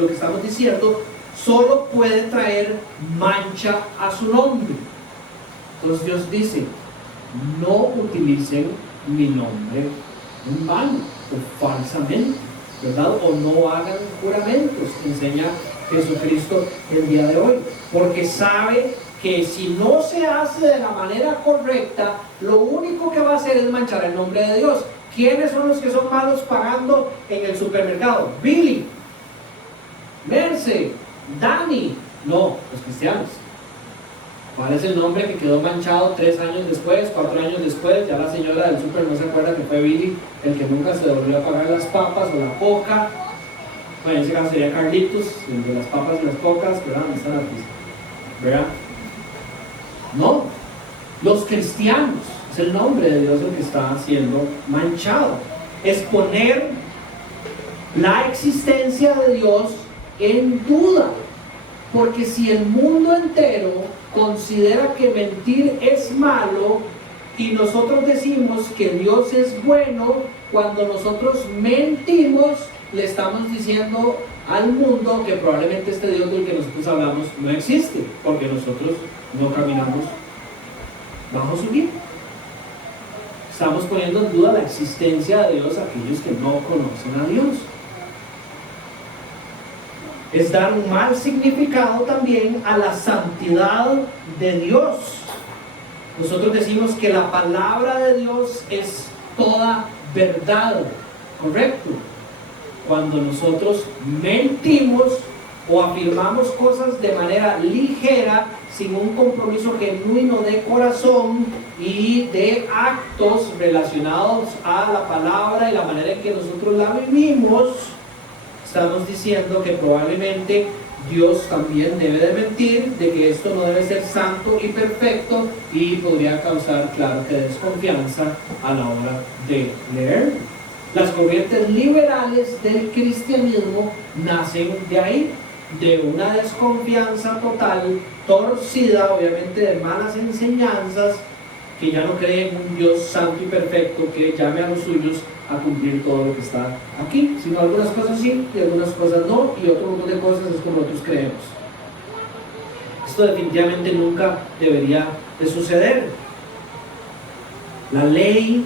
que estamos diciendo, solo puede traer mancha a su nombre. Entonces Dios dice, no utilicen mi nombre en vano o falsamente, ¿verdad? O no hagan juramentos, enseña Jesucristo el día de hoy, porque sabe que si no se hace de la manera correcta, lo único que va a hacer es manchar el nombre de Dios. ¿Quiénes son los que son malos pagando en el supermercado? Billy, Merce, Dani, no, los cristianos. ¿Cuál es el nombre que quedó manchado 3 años después, 4 años después? Ya la señora del super no se acuerda que fue Billy el que nunca se volvió a pagar las papas o la coca. Bueno, en ese caso sería Carlitos, el de las papas y las cocas, ¿verdad? ¿Dónde está la pista? ¿Verdad? No, los cristianos, es el nombre de Dios el que está siendo manchado. Es poner la existencia de Dios en duda, porque si el mundo entero considera que mentir es malo y nosotros decimos que Dios es bueno, cuando nosotros mentimos le estamos diciendo al mundo que probablemente este Dios del que nosotros hablamos no existe, porque nosotros no caminamos bajo su guía. Estamos poniendo en duda la existencia de Dios a aquellos que no conocen a Dios. Es dar un mal significado también a la santidad de Dios. Nosotros decimos que la palabra de Dios es toda verdad, ¿correcto? Cuando nosotros mentimos o afirmamos cosas de manera ligera, sin un compromiso genuino de corazón y de actos relacionados a la palabra y la manera en que nosotros la vivimos, estamos diciendo que probablemente Dios también debe de mentir, de que esto no debe ser santo y perfecto y podría causar, claro, que desconfianza a la hora de leer. Las corrientes liberales del cristianismo nacen de ahí, de una desconfianza total, torcida, obviamente, de malas enseñanzas, que ya no creen en un Dios santo y perfecto que llame a los suyos a cumplir todo lo que está aquí, sino algunas cosas sí y algunas cosas no, y otro montón de cosas es como nosotros creemos. Esto definitivamente nunca debería de suceder. La ley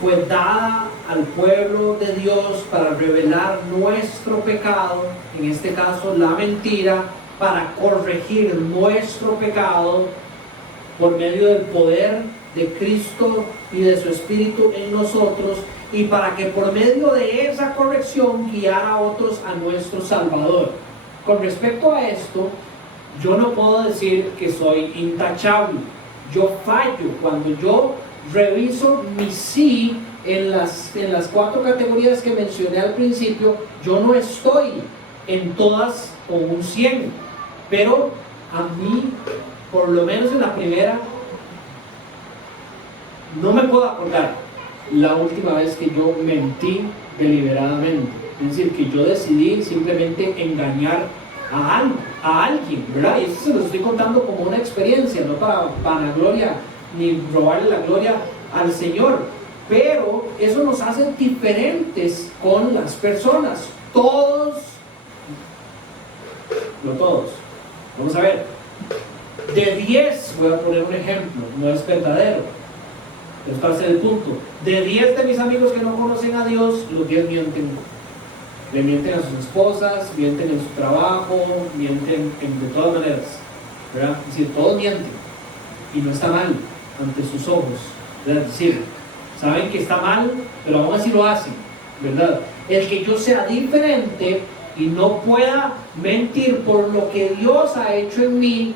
fue dada al pueblo de Dios para revelar nuestro pecado, en este caso la mentira, para corregir nuestro pecado por medio del poder de Cristo y de su Espíritu en nosotros, y para que por medio de esa corrección guiara a otros a nuestro Salvador. Con respecto a esto, yo no puedo decir que soy intachable. Yo fallo cuando yo reviso mi sí en las 4 categorías que mencioné al principio. Yo no estoy en todas con un 100, pero a mí, por lo menos en la primera, no me puedo acordar la última vez que yo mentí deliberadamente. Es decir, que yo decidí simplemente engañar a alguien, ¿verdad? Y eso se lo estoy contando como una experiencia, no para vanagloria ni robarle la gloria al Señor. Pero eso nos hace diferentes con las personas. Todos, no todos, vamos a ver, de 10, voy a poner un ejemplo, no es verdadero, es para hacer el punto. De 10 de mis amigos que no conocen a Dios, los 10 mienten. Le mienten a sus esposas, mienten en su trabajo, mienten de todas maneras, ¿verdad? Es decir, todos mienten y no está mal ante sus ojos, ¿verdad? Es decir, saben que está mal, pero aún así lo hacen, ¿verdad? El que yo sea diferente y no pueda mentir por lo que Dios ha hecho en mí,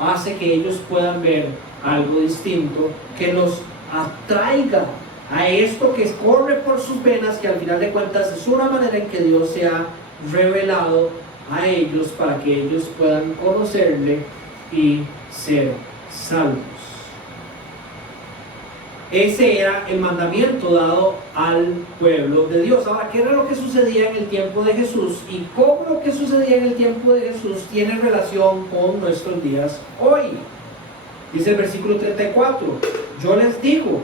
hace que ellos puedan ver algo distinto, que los atraiga a esto que corre por sus venas, que al final de cuentas es una manera en que Dios se ha revelado a ellos para que ellos puedan conocerle y ser salvos. Ese era el mandamiento dado al pueblo de Dios. Ahora, ¿qué era lo que sucedía en el tiempo de Jesús? Y cómo lo que sucedía en el tiempo de Jesús tiene relación con nuestros días hoy. Dice el versículo 34, yo les digo,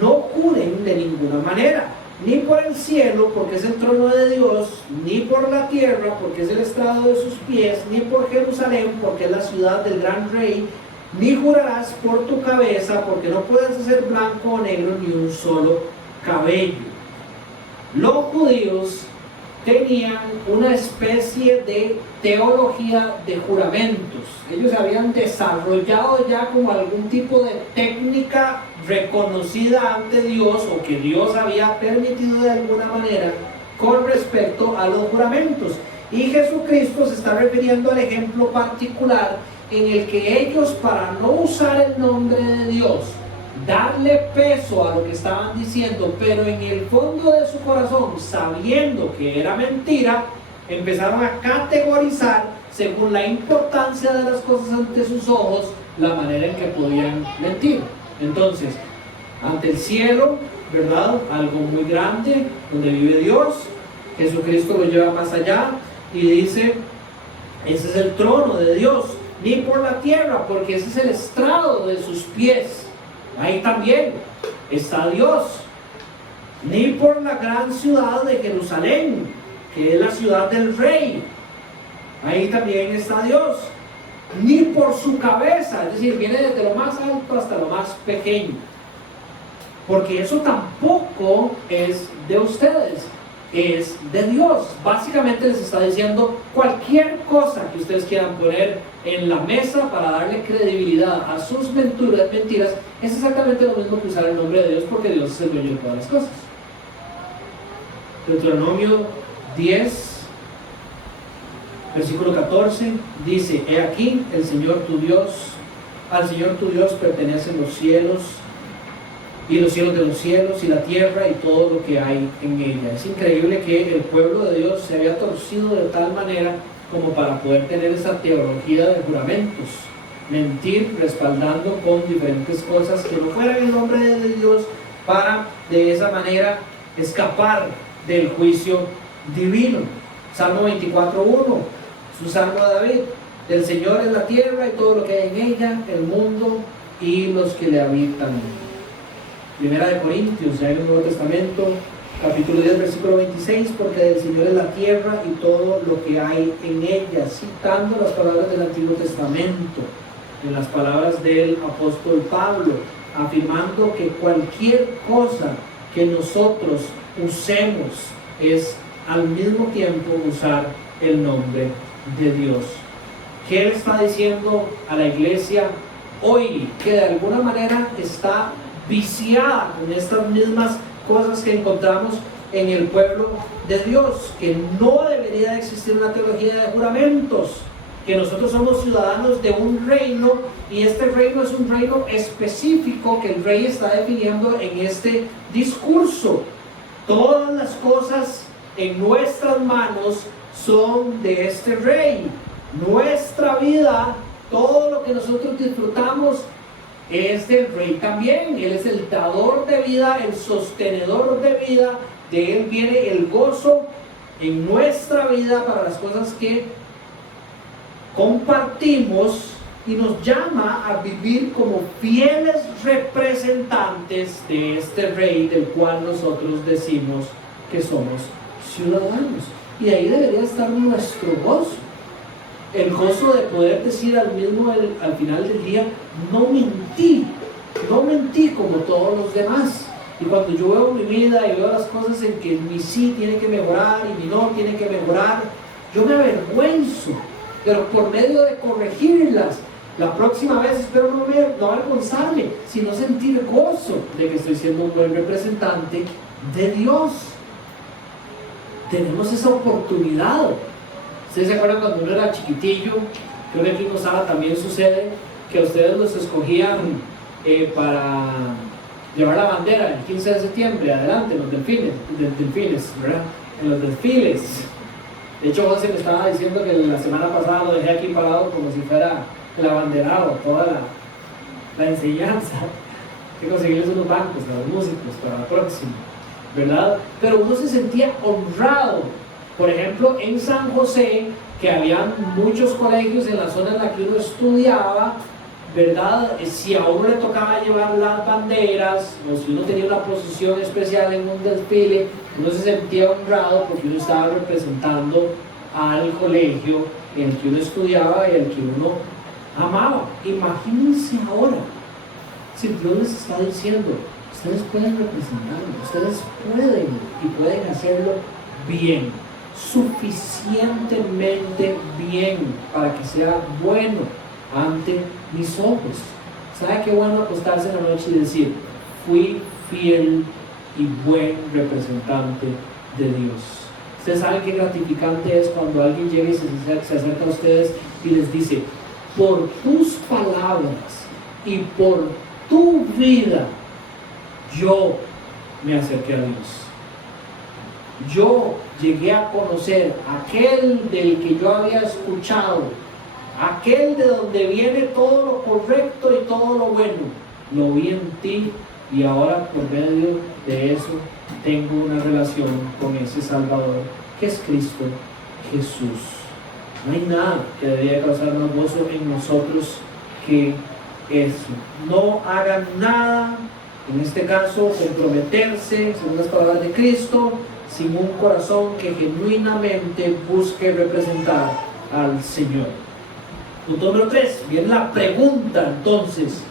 no juren de ninguna manera, ni por el cielo, porque es el trono de Dios, ni por la tierra, porque es el estrado de sus pies, ni por Jerusalén, porque es la ciudad del gran rey, ni jurarás por tu cabeza, porque no puedes hacer blanco o negro ni un solo cabello. Los judíos tenían una especie de teología de juramentos. Ellos habían desarrollado ya como algún tipo de técnica reconocida ante Dios, o que Dios había permitido de alguna manera con respecto a los juramentos. Y Jesucristo se está refiriendo al ejemplo particular en el que ellos, para no usar el nombre de Dios, darle peso a lo que estaban diciendo, pero en el fondo de su corazón, sabiendo que era mentira, empezaron a categorizar según la importancia de las cosas ante sus ojos, la manera en que podían mentir. Entonces, ante el cielo, ¿verdad? Algo muy grande, donde vive Dios, Jesucristo lo lleva más allá y dice, ese es el trono de Dios, ni por la tierra, porque ese es el estrado de sus pies. Ahí también está Dios, ni por la gran ciudad de Jerusalén, que es la ciudad del rey. Ahí también está Dios, ni por su cabeza, es decir, viene desde lo más alto hasta lo más pequeño, porque eso tampoco es de ustedes, es de Dios. Básicamente les está diciendo, cualquier cosa que ustedes quieran poner en la mesa para darle credibilidad a sus mentiras, es exactamente lo mismo que usar el nombre de Dios, porque Dios es el dueño de todas las cosas. Deuteronomio 10, versículo 14, dice, he aquí el Señor tu Dios, al Señor tu Dios pertenecen los cielos y los cielos de los cielos y la tierra y todo lo que hay en ella. Es increíble que el pueblo de Dios se había torcido de tal manera como para poder tener esa teología de juramentos, mentir respaldando con diferentes cosas que no fueran en nombre de Dios, para de esa manera escapar del juicio divino. Salmo 24:1, su salmo de David, del Señor es la tierra y todo lo que hay en ella, el mundo y los que le habitan. Primera de Corintios, ya en el Nuevo Testamento, capítulo 10, versículo 26, porque del Señor es la tierra y todo lo que hay en ella, citando las palabras del Antiguo Testamento, en las palabras del apóstol Pablo, afirmando que cualquier cosa que nosotros usemos es al mismo tiempo usar el nombre de Dios. ¿Qué le está diciendo a la iglesia hoy que de alguna manera está viciada con estas mismas cosas que encontramos en el pueblo de Dios, que no debería de existir una teología de juramentos, que nosotros somos ciudadanos de un reino y este reino es un reino específico que el rey está definiendo en este discurso. Todas las cosas en nuestras manos son de este rey. Nuestra vida, todo lo que nosotros disfrutamos es del rey también. Él es el dador de vida, el sostenedor de vida. De él viene el gozo en nuestra vida para las cosas que compartimos, y nos llama a vivir como fieles representantes de este rey del cual nosotros decimos que somos ciudadanos. Y ahí debería estar nuestro gozo, el gozo de poder decir al final del día: no mentí como todos los demás. Y cuando yo veo mi vida y veo las cosas en que mi sí tiene que mejorar y mi no tiene que mejorar, yo me avergüenzo, pero por medio de corregirlas, la próxima vez espero no avergonzarme, sino sentir gozo de que estoy siendo un buen representante de Dios. Tenemos esa oportunidad. ¿Ustedes se acuerdan cuando uno era chiquitillo? Creo que aquí en Osara también sucede, que a ustedes los escogían para llevar la bandera el 15 de septiembre, adelante, en los delfines, ¿verdad? En los desfiles. De hecho, José me estaba diciendo que la semana pasada lo dejé aquí parado como si fuera el abanderado, toda la enseñanza. Hay que conseguirles unos bancos a los músicos para la próxima, ¿verdad? Pero uno se sentía honrado. Por ejemplo, en San José, que había muchos colegios en la zona en la que uno estudiaba, ¿verdad? Si a uno le tocaba llevar las banderas, o si uno tenía una posición especial en un desfile, uno se sentía honrado porque uno estaba representando al colegio en el que uno estudiaba y el que uno amaba. Imagínense ahora, si Dios les está diciendo: ustedes pueden representarlo, ustedes pueden hacerlo bien, suficientemente bien para que sea bueno ante mis ojos. ¿Sabe qué bueno acostarse en la noche y decir: fui fiel y buen representante de Dios? Ustedes saben qué gratificante es cuando alguien llega y se acerca a ustedes y les dice: por tus palabras y por tu vida yo me acerqué a Dios. Yo llegué a conocer aquel del que yo había escuchado, aquel de donde viene todo lo correcto y todo lo bueno. Lo vi en ti y ahora por medio de eso tengo una relación con ese Salvador que es Cristo Jesús. No hay nada que debería causar más gozo en nosotros que eso. No hagan nada, en este caso comprometerse, según las palabras de Cristo, sin un corazón que genuinamente busque representar al Señor. Punto número 3, viene la pregunta entonces.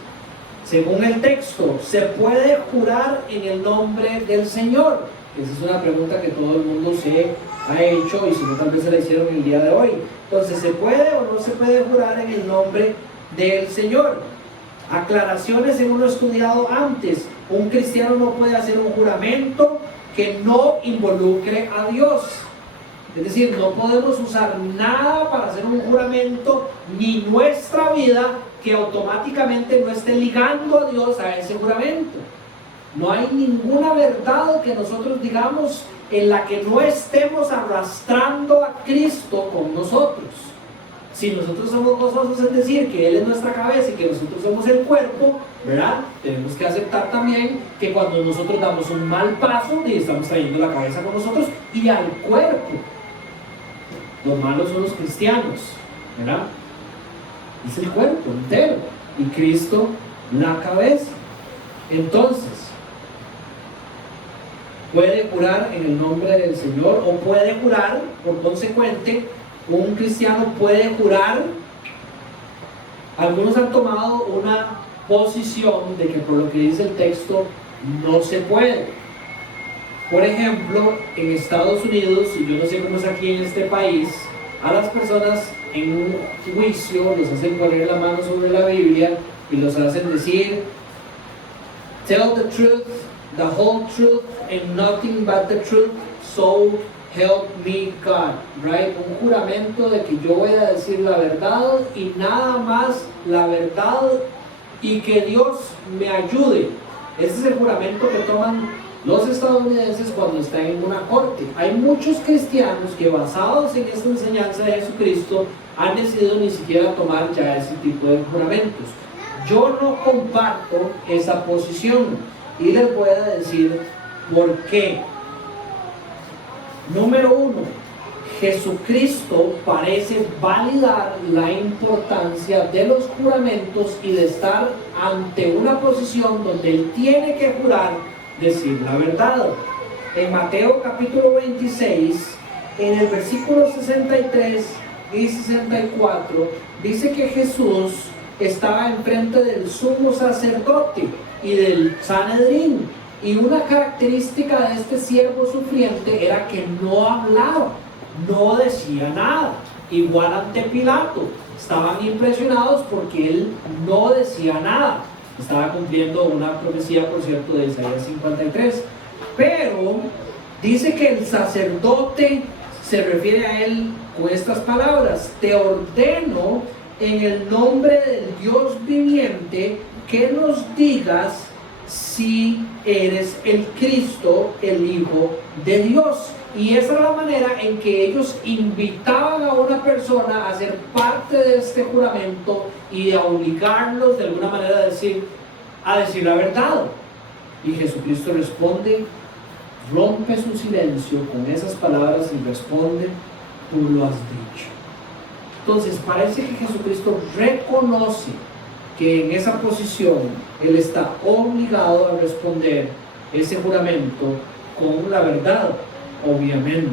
Según el texto, ¿se puede jurar en el nombre del Señor? Esa es una pregunta que todo el mundo se ha hecho, y si no, tal vez se la hicieron el día de hoy. Entonces, ¿se puede o no se puede jurar en el nombre del Señor? Aclaraciones en uno estudiado antes. Un cristiano no puede hacer un juramento que no involucre a Dios. Es decir, no podemos usar nada para hacer un juramento, ni nuestra vida, que automáticamente no esté ligando a Dios a ese juramento. No hay ninguna verdad que nosotros digamos en la que no estemos arrastrando a Cristo con nosotros. Si nosotros somos gozosos en decir que Él es nuestra cabeza y que nosotros somos el cuerpo, ¿verdad? Tenemos que aceptar también que cuando nosotros damos un mal paso, estamos trayendo la cabeza con nosotros y al cuerpo. Los malos son los cristianos, ¿verdad? Es el cuerpo entero y Cristo la cabeza. Entonces, puede jurar en el nombre del Señor, o puede jurar, por consecuente, un cristiano puede jurar. Algunos han tomado una posición de que por lo que dice el texto no se puede. Por ejemplo, en Estados Unidos, y yo no sé cómo es aquí en este país, a las personas en un juicio les hacen poner la mano sobre la Biblia y los hacen decir, tell the truth, the whole truth, and nothing but the truth, so help me God, right? Un juramento de que yo voy a decir la verdad y nada más la verdad y que Dios me ayude. Ese es el juramento que toman los estadounidenses cuando están en una corte. Hay muchos cristianos que, basados en esta enseñanza de Jesucristo, han decidido ni siquiera tomar ya ese tipo de juramentos. Yo no comparto esa posición y les voy a decir por qué. Número uno, Jesucristo parece validar la importancia de los juramentos y de estar ante una posición donde Él tiene que jurar decir la verdad. En Mateo capítulo 26, en el versículo 63 y 64, dice que Jesús estaba enfrente del sumo sacerdote y del Sanedrín. Y una característica de este siervo sufriente era que no hablaba, no decía nada. Igual ante Pilato, estaban impresionados porque él no decía nada. Estaba cumpliendo una profecía, por cierto, de Isaías 53. Pero dice que el sacerdote se refiere a él con estas palabras: te ordeno en el nombre del Dios viviente que nos digas si eres el Cristo, el Hijo de Dios. Y esa es la manera en que ellos invitaban a una persona a ser parte de este juramento y a obligarlos de alguna manera a decir la verdad. Y Jesucristo responde, rompe su silencio con esas palabras y responde, tú lo has dicho. Entonces parece que Jesucristo reconoce que en esa posición Él está obligado a responder ese juramento con la verdad, obviamente.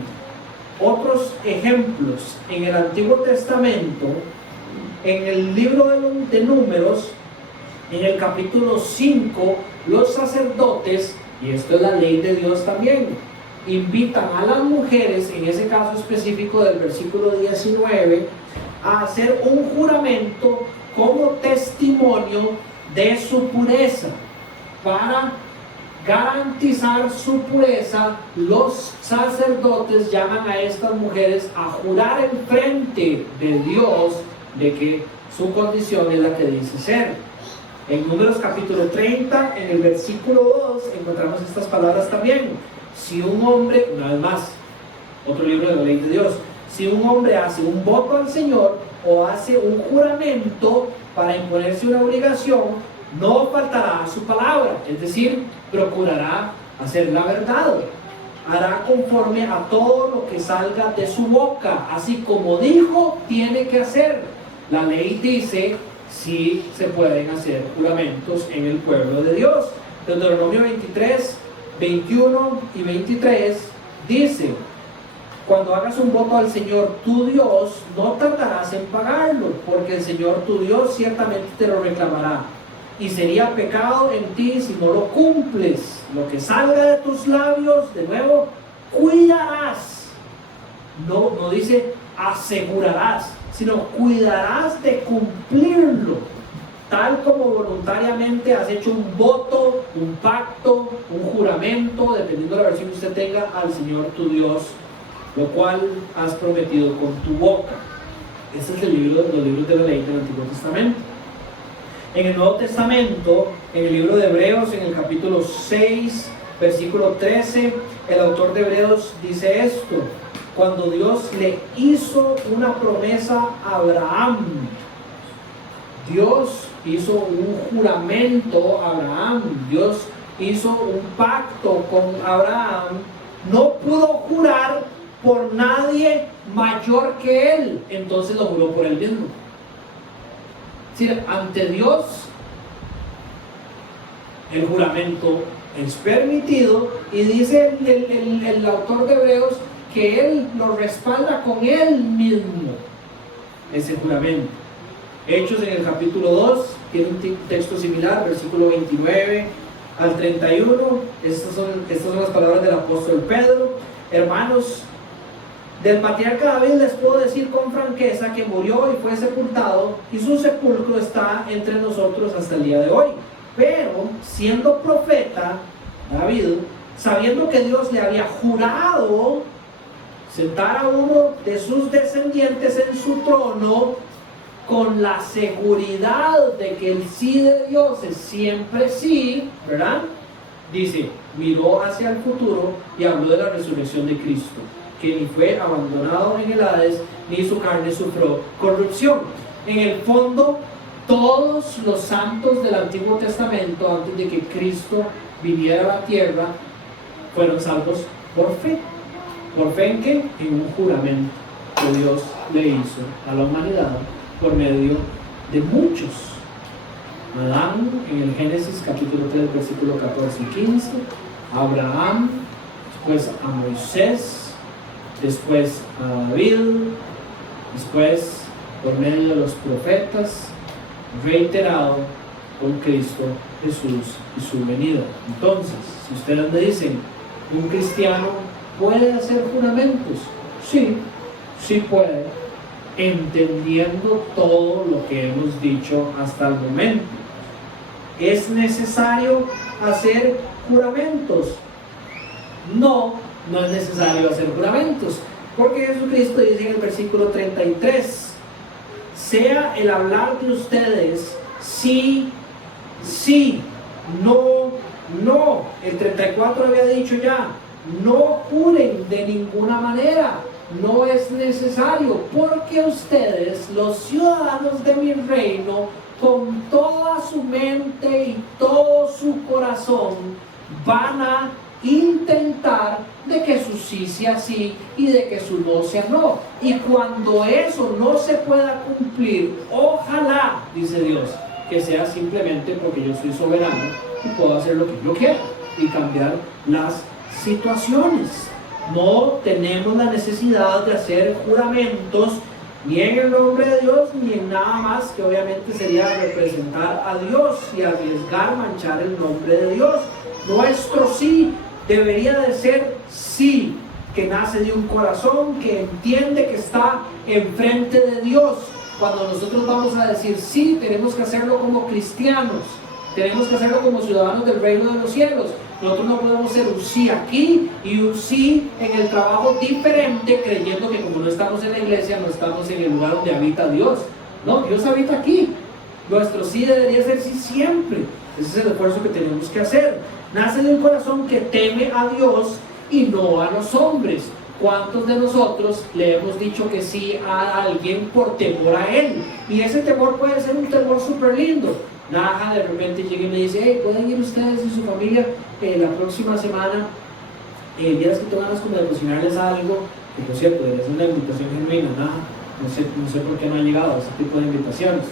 Otros ejemplos en el Antiguo Testamento, en el libro de Números, en el capítulo 5, los sacerdotes, y esto es la ley de Dios también, invitan a las mujeres, en ese caso específico del versículo 19, a hacer un juramento como testimonio de su pureza. Para garantizar su pureza, los sacerdotes llaman a estas mujeres a jurar en frente de Dios de que su condición es la que dice ser. En Números capítulo 30, en el versículo 2, encontramos estas palabras también. Si un hombre, una vez más, otro libro de la ley de Dios, si un hombre hace un voto al Señor o hace un juramento para imponerse una obligación, no faltará a su palabra, es decir, procurará hacer la verdad, hará conforme a todo lo que salga de su boca, así como dijo, tiene que hacer. La ley dice si se pueden hacer juramentos en el pueblo de Dios. Deuteronomio 23, 21 y 23 dice: cuando hagas un voto al Señor tu Dios, no tardarás en pagarlo, porque el Señor tu Dios ciertamente te lo reclamará. Y sería pecado en ti si no lo cumples. Lo que salga de tus labios, de nuevo, cuidarás. No dice asegurarás, sino cuidarás de cumplirlo. Tal como voluntariamente has hecho un voto, un pacto, un juramento, dependiendo de la versión que usted tenga, al Señor tu Dios, lo cual has prometido con tu boca. Este es los libros de la ley del Antiguo Testamento. En el Nuevo Testamento, en el libro de Hebreos, en el capítulo 6, versículo 13, el autor de Hebreos dice esto: cuando Dios le hizo una promesa a Abraham, Dios hizo un juramento a Abraham, Dios hizo un pacto con Abraham, no pudo jurar por nadie mayor que él, entonces lo juró por él mismo. Es decir, ante Dios el juramento es permitido, y dice el autor de Hebreos que él lo respalda con él mismo, ese juramento. Hechos en el capítulo 2 tiene un texto similar, versículo 29 al 31. Estas son las palabras del apóstol Pedro: hermanos, Del patriarca David les puedo decir con franqueza que murió y fue sepultado, y su sepulcro está entre nosotros hasta el día de hoy. Pero siendo profeta, David, sabiendo que Dios le había jurado sentar a uno de sus descendientes en su trono, con la seguridad de que el sí de Dios es siempre sí, ¿verdad? Dice, miró hacia el futuro y habló de la resurrección de Cristo, que ni fue abandonado en el Hades, ni su carne sufrió corrupción. En el fondo, todos los santos del Antiguo Testamento, antes de que Cristo viniera a la tierra, fueron salvos por fe. ¿Por fe en qué? En un juramento que Dios le hizo a la humanidad por medio de muchos. Adán en el Génesis capítulo 3 versículo 14 y 15, Abraham, después a Moisés, después a David, después por medio de los profetas, reiterado con Cristo Jesús y su venida. Entonces, si ustedes me dicen, ¿un cristiano puede hacer juramentos? Sí, sí puede, entendiendo todo lo que hemos dicho hasta el momento. ¿Es necesario hacer juramentos? No, no es necesario hacer juramentos, porque Jesucristo dice en el versículo 33, sea el hablar de ustedes sí, sí, no, no. El 34 había dicho ya, no juren de ninguna manera, no es necesario, porque ustedes, los ciudadanos de mi reino, con toda su mente y todo su corazón, van a intentar de que su sí sea sí y de que su no sea no. Y cuando eso no se pueda cumplir, ojalá, dice Dios, que sea simplemente porque yo soy soberano y puedo hacer lo que yo quiera y cambiar las situaciones. No tenemos la necesidad de hacer juramentos ni en el nombre de Dios ni en nada más que obviamente sería representar a Dios y arriesgar manchar el nombre de Dios. Nuestro sí debería de ser sí, que nace de un corazón que entiende que está enfrente de Dios. Cuando nosotros vamos a decir sí, tenemos que hacerlo como cristianos, tenemos que hacerlo como ciudadanos del reino de los cielos. Nosotros no podemos ser un sí aquí y un sí en el trabajo diferente, creyendo que como no estamos en la iglesia, no estamos en el lugar donde habita Dios. No, Dios habita aquí. Nuestro sí debería ser sí siempre. Ese es el esfuerzo que tenemos que hacer. Nace de un corazón que teme a Dios y no a los hombres. ¿Cuántos de nosotros le hemos dicho que sí a alguien por temor a él? Y ese temor puede ser un temor súper lindo. Naja de repente llega y me dice, hey, ¿pueden ir ustedes y su familia la próxima semana? Vieras que tengo ganas como de cocinarles algo. Que por cierto, es una invitación genuina, Naja. No sé por qué no ha llegado a ese tipo de invitaciones,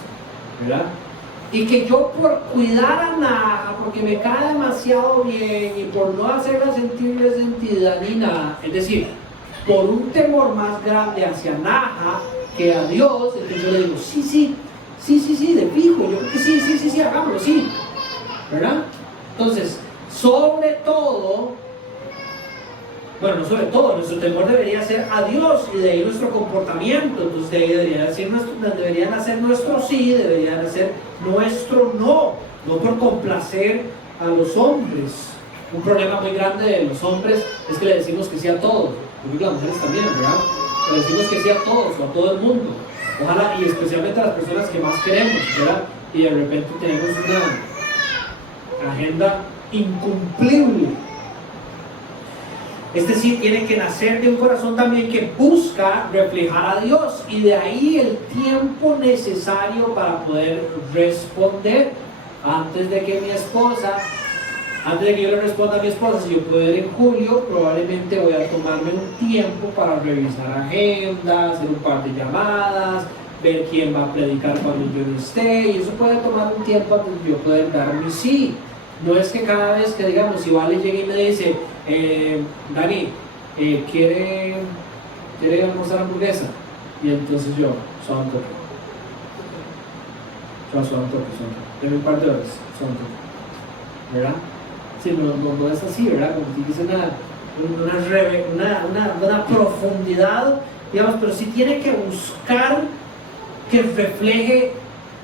¿verdad? Y que yo por cuidar a Naja, porque me cae demasiado bien y por no hacerla sentir resentida ni nada, es decir, por un temor más grande hacia Naja que a Dios, entonces yo le digo, sí, de fijo, yo creo que sí, hagámoslo, sí, ¿verdad? Entonces, sobre todo, bueno, no sobre todo, nuestro temor debería ser a Dios y de ahí nuestro comportamiento. Entonces de ahí deberían hacer nuestro sí, deberían hacer nuestro no por complacer a los hombres. Un problema muy grande de los hombres es que le decimos que sí a todos, porque las mujeres también, ¿verdad? Le decimos que sí a todos o a todo el mundo. Ojalá, y especialmente a las personas que más queremos, ¿verdad? Y de repente tenemos una agenda incumplible. Este sí tiene que nacer de un corazón también que busca reflejar a Dios, y de ahí el tiempo necesario para poder responder. Antes de que yo le responda a mi esposa, si yo puedo ir en julio, probablemente voy a tomarme un tiempo para revisar agenda, hacer un par de llamadas, ver quién va a predicar cuando yo no esté, y eso puede tomar un tiempo antes de yo poder dar mi sí. No es que cada vez que digamos, si Vale llega y me dice, Dani, ¿quiere almorzar hamburguesa? Y entonces yo, son toque, deme un par de horas, son toque, ¿verdad? Sí, no es así, ¿verdad? Como si dice nada, una profundidad, digamos, pero sí tiene que buscar que refleje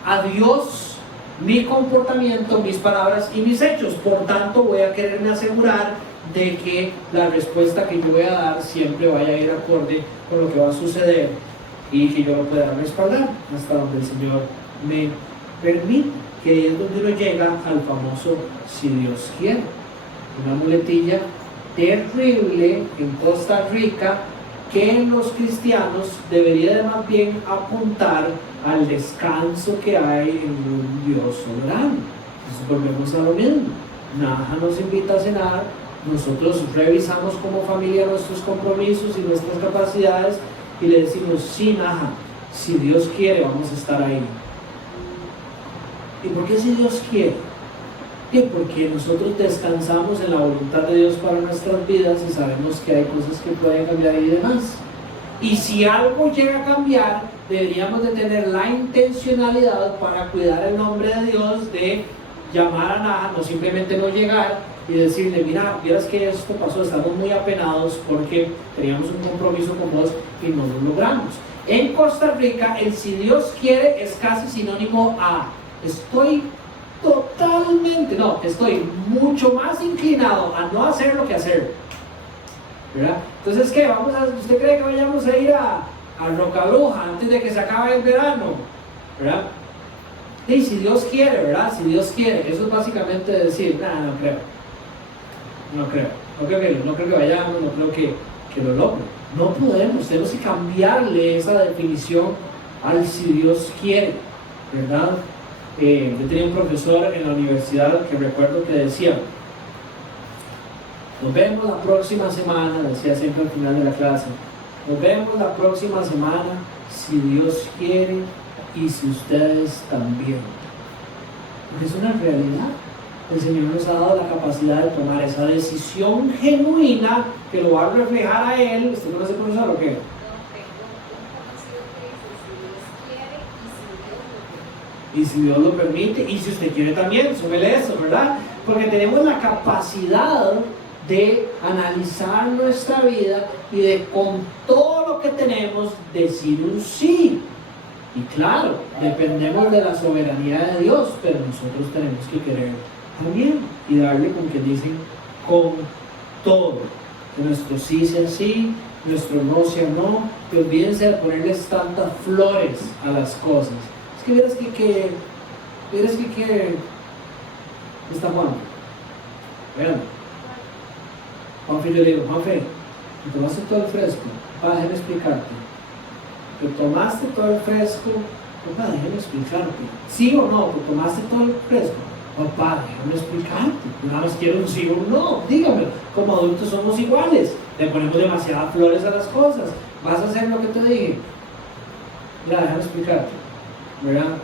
a Dios mi comportamiento, mis palabras y mis hechos. Por tanto, voy a quererme asegurar de que la respuesta que yo voy a dar siempre vaya a ir acorde con lo que va a suceder y que yo lo pueda respaldar hasta donde el Señor me permite, que ahí es donde uno llega al famoso si Dios quiere. Una muletilla terrible en Costa Rica que los cristianos debería de más bien apuntar al descanso que hay en un Dios soberano. Entonces volvemos a lo mismo. Naja nos invita a cenar, nosotros revisamos como familia nuestros compromisos y nuestras capacidades y le decimos, sí, Naja, si Dios quiere vamos a estar ahí. ¿Y por qué si Dios quiere? Porque nosotros descansamos en la voluntad de Dios para nuestras vidas y sabemos que hay cosas que pueden cambiar y demás. Y si algo llega a cambiar, deberíamos de tener la intencionalidad para cuidar el nombre de Dios, de llamar a Naja, no simplemente no llegar y decirle, mira, vieras que esto pasó, estamos muy apenados porque teníamos un compromiso con vos y no lo logramos. En Costa Rica, el si Dios quiere es casi sinónimo a estoy mucho más inclinado a no hacer lo que hacer, ¿verdad? Entonces, ¿qué? ¿Usted cree que vayamos a ir a Rocabruja antes de que se acabe el verano? ¿Verdad? Y si Dios quiere, ¿verdad? Si Dios quiere, eso es básicamente decir, nada, no creo que vayamos, no creo que lo logre. No podemos, tenemos que cambiarle esa definición al si Dios quiere, ¿verdad? Yo tenía un profesor en la universidad que recuerdo que decía, nos vemos la próxima semana, decía siempre al final de la clase, nos vemos la próxima semana si Dios quiere y si ustedes también. Porque es una realidad. El Señor nos ha dado la capacidad de tomar esa decisión genuina que lo va a reflejar a Él. ¿Usted conoce profesor o qué? Y si Dios lo permite, y si usted quiere también, súbele eso, ¿verdad? Porque tenemos la capacidad de analizar nuestra vida y de con todo lo que tenemos decir un sí. Y claro, dependemos de la soberanía de Dios, pero nosotros tenemos que querer también y darle, como que dicen, con todo. Que nuestro sí sea sí, nuestro no sea no, que olvídense de ponerles tantas flores a las cosas. Es que vieras que está Juan. Vean. Juanfe, yo le digo, Juanfe, ¿te tomaste todo el fresco? Papá, déjame explicarte. ¿Te tomaste todo el fresco? Papá, déjame explicarte. ¿Sí o no? ¿Te tomaste todo el fresco? Papá, déjame explicarte. Yo nada más quiero un sí o un no. Dígame, como adultos somos iguales. Le ponemos demasiadas flores a las cosas. ¿Vas a hacer lo que te dije? Mira, déjame explicarte. ¿Verdad?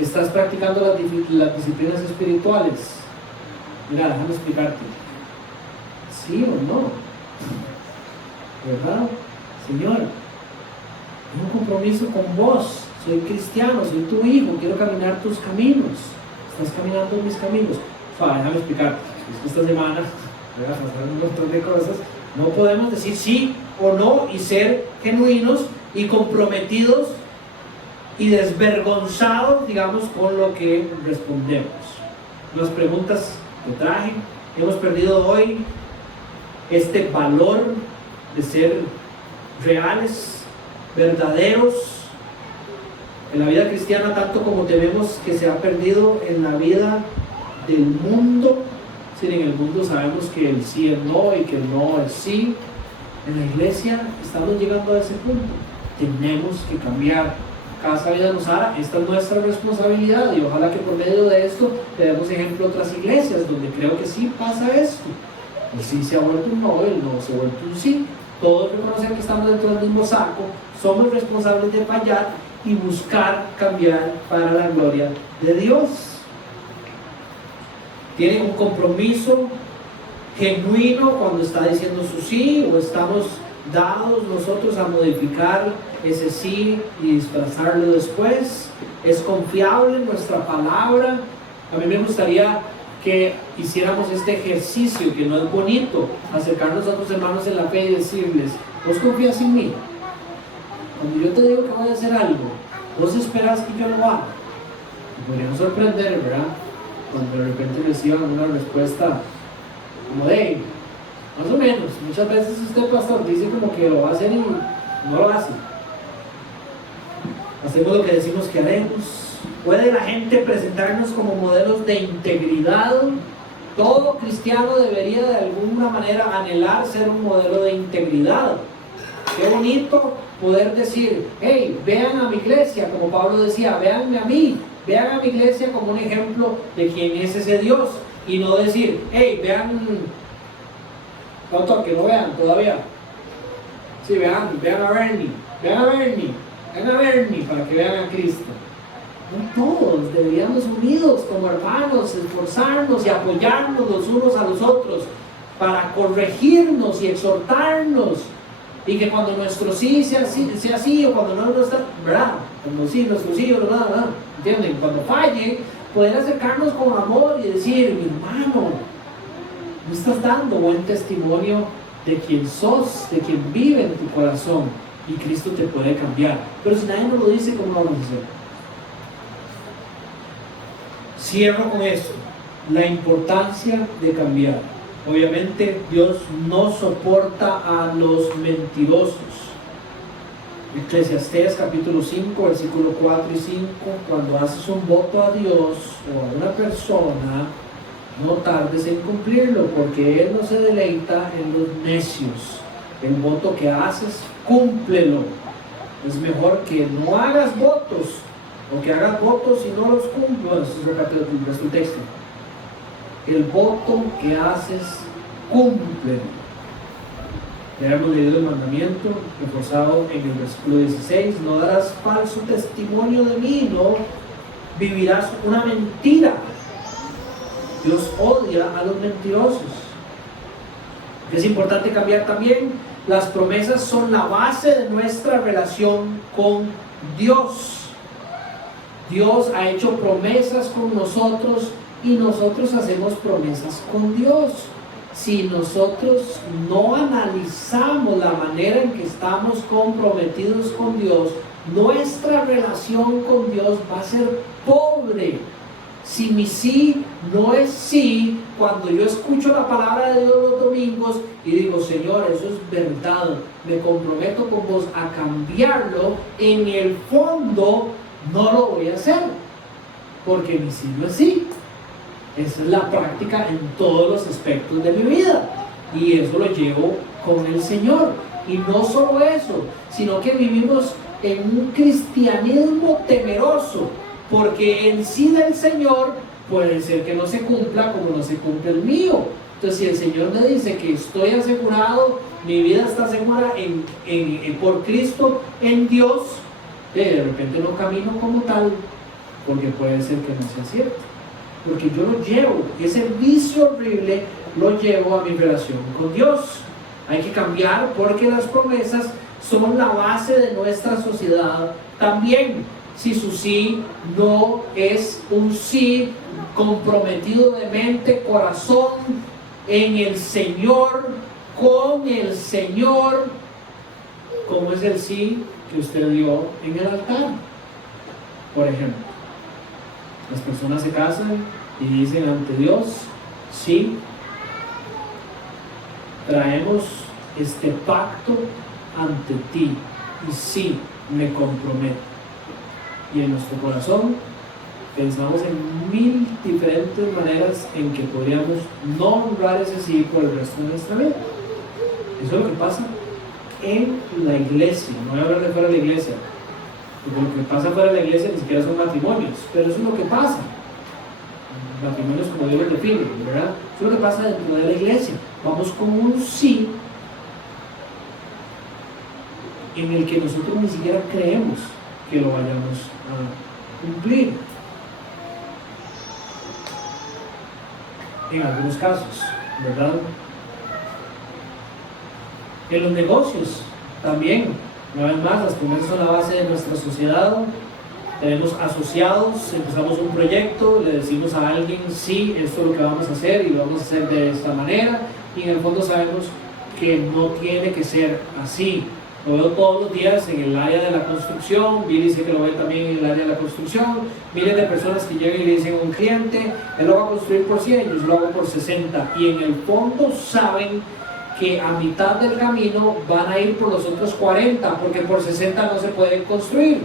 Estás practicando las disciplinas espirituales. Mira, déjame explicarte. ¿Sí o no? ¿Verdad? Señor, tengo un compromiso con vos. Soy cristiano, soy tu hijo, quiero caminar tus caminos. Estás caminando mis caminos. Déjame explicarte. Es que esta semana, pasaron un montón de cosas. No podemos decir sí o no y ser genuinos y comprometidos y desvergonzados, digamos, con lo que respondemos. Las preguntas que traje, hemos perdido hoy este valor de ser reales, verdaderos en la vida cristiana, tanto como tememos que se ha perdido en la vida del mundo. Si en el mundo sabemos que el sí es no y que el no es sí, en la iglesia estamos llegando a ese punto. Tenemos que cambiar. Casa Vida nos hará, esta es nuestra responsabilidad y ojalá que por medio de esto le demos ejemplo a otras iglesias donde creo que sí pasa esto. El sí se ha vuelto un no, el no se ha vuelto un sí. Todos reconocen que estamos dentro del mismo saco, somos responsables de fallar y buscar cambiar para la gloria de Dios. Tienen un compromiso genuino cuando está diciendo su sí, o estamos dados nosotros a modificar ese sí y disfrazarlo después. Es confiable nuestra palabra. A mí me gustaría que hiciéramos este ejercicio, que no es bonito, acercarnos a otros hermanos en la fe y decirles: ¿vos confías en mí? Cuando yo te digo que voy a hacer algo, ¿vos esperas que yo lo haga? Me podrían sorprender, ¿verdad? Cuando de repente reciban una respuesta como de: más o menos. Muchas veces usted, pastor, dice como que lo va a hacer y no lo hace. Hacemos lo que decimos que haremos. ¿Puede la gente presentarnos como modelos de integridad? Todo cristiano debería de alguna manera anhelar ser un modelo de integridad. Qué bonito poder decir: hey, vean a mi iglesia, como Pablo decía, véanme a mí, vean a mi iglesia como un ejemplo de quién es ese Dios. Y no decir: hey, vean, que no vean todavía. Sí, vean a Bernie, para que vean a Cristo. No, todos deberíamos unidos como hermanos, esforzarnos y apoyarnos los unos a los otros para corregirnos y exhortarnos, y que cuando nuestro sí sea sí, o cuando no está, ¿verdad? Cuando sí, nuestro sí o no, ¿verdad? ¿Entienden? Cuando falle, poder acercarnos con amor y decir: mi hermano, no estás dando buen testimonio de quién sos, de quién vive en tu corazón, y Cristo te puede cambiar. Pero si nadie nos lo dice, ¿cómo vamos a hacer? Cierro con esto: la importancia de cambiar. Obviamente Dios no soporta a los mentirosos. Eclesiastés capítulo 5, versículo 4 y 5: cuando haces un voto a Dios o a una persona, no tardes en cumplirlo, porque Él no se deleita en los necios. El voto que haces, cúmplelo. Es mejor que no hagas votos, o que hagas votos y no los cumplas. Bueno, eso es el texto. El voto que haces, cúmplelo. Ya hemos leído el mandamiento reforzado en el versículo 16: no darás falso testimonio de mí, no vivirás una mentira. Dios odia a los mentirosos. Es importante cambiar también. Las promesas son la base de nuestra relación con Dios. Dios ha hecho promesas con nosotros y nosotros hacemos promesas con Dios. Si nosotros no analizamos la manera en que estamos comprometidos con Dios, nuestra relación con Dios va a ser pobre. Si mi sí no es sí, cuando yo escucho la palabra de Dios los domingos y digo: Señor, eso es verdad, me comprometo con vos a cambiarlo, en el fondo no lo voy a hacer, porque mi sí no es sí. Esa es la práctica en todos los aspectos de mi vida, y eso lo llevo con el Señor. Y no solo eso, sino que vivimos en un cristianismo temeroso, porque el sí del Señor puede ser que no se cumpla como no se cumple el mío. Entonces, si el Señor me dice que estoy asegurado, mi vida está asegurada por Cristo en Dios, de repente no camino como tal, porque puede ser que no sea cierto, porque yo lo llevo, ese vicio horrible lo llevo a mi relación con Dios. Hay que cambiar, porque las promesas son la base de nuestra sociedad también. Si su sí no es un sí comprometido de mente, corazón, en el Señor, con el Señor, ¿cómo es el sí que usted dio en el altar? Por ejemplo, las personas se casan y dicen ante Dios: sí, traemos este pacto ante ti, y sí, me comprometo. Y en nuestro corazón pensamos en 1000 diferentes maneras en que podríamos no honrar ese sí por el resto de nuestra vida. Eso es lo que pasa en la iglesia. No voy a hablar de fuera de la iglesia, porque lo que pasa fuera de la iglesia ni siquiera son matrimonios, pero eso es lo que pasa. Matrimonios como Dios los define, ¿verdad? Eso es lo que pasa dentro de la iglesia. Vamos con un sí en el que nosotros ni siquiera creemos que lo vayamos a cumplir. En algunos casos, ¿verdad? En los negocios también, una vez más, las promesas son la base de nuestra sociedad. tenemos asociados, empezamos un proyecto, le decimos a alguien, sí, esto es lo que vamos a hacer y lo vamos a hacer de esta manera, y en el fondo sabemos que no tiene que ser así. Lo veo todos los días en el área de la construcción. Billy dice que lo ve también en el área de la construcción. Miles de personas que llegan y le dicen a un cliente, él lo va a construir por 100, yo lo hago por 60, y en el fondo saben que a mitad del camino van a ir por los otros 40, porque por 60 no se pueden construir.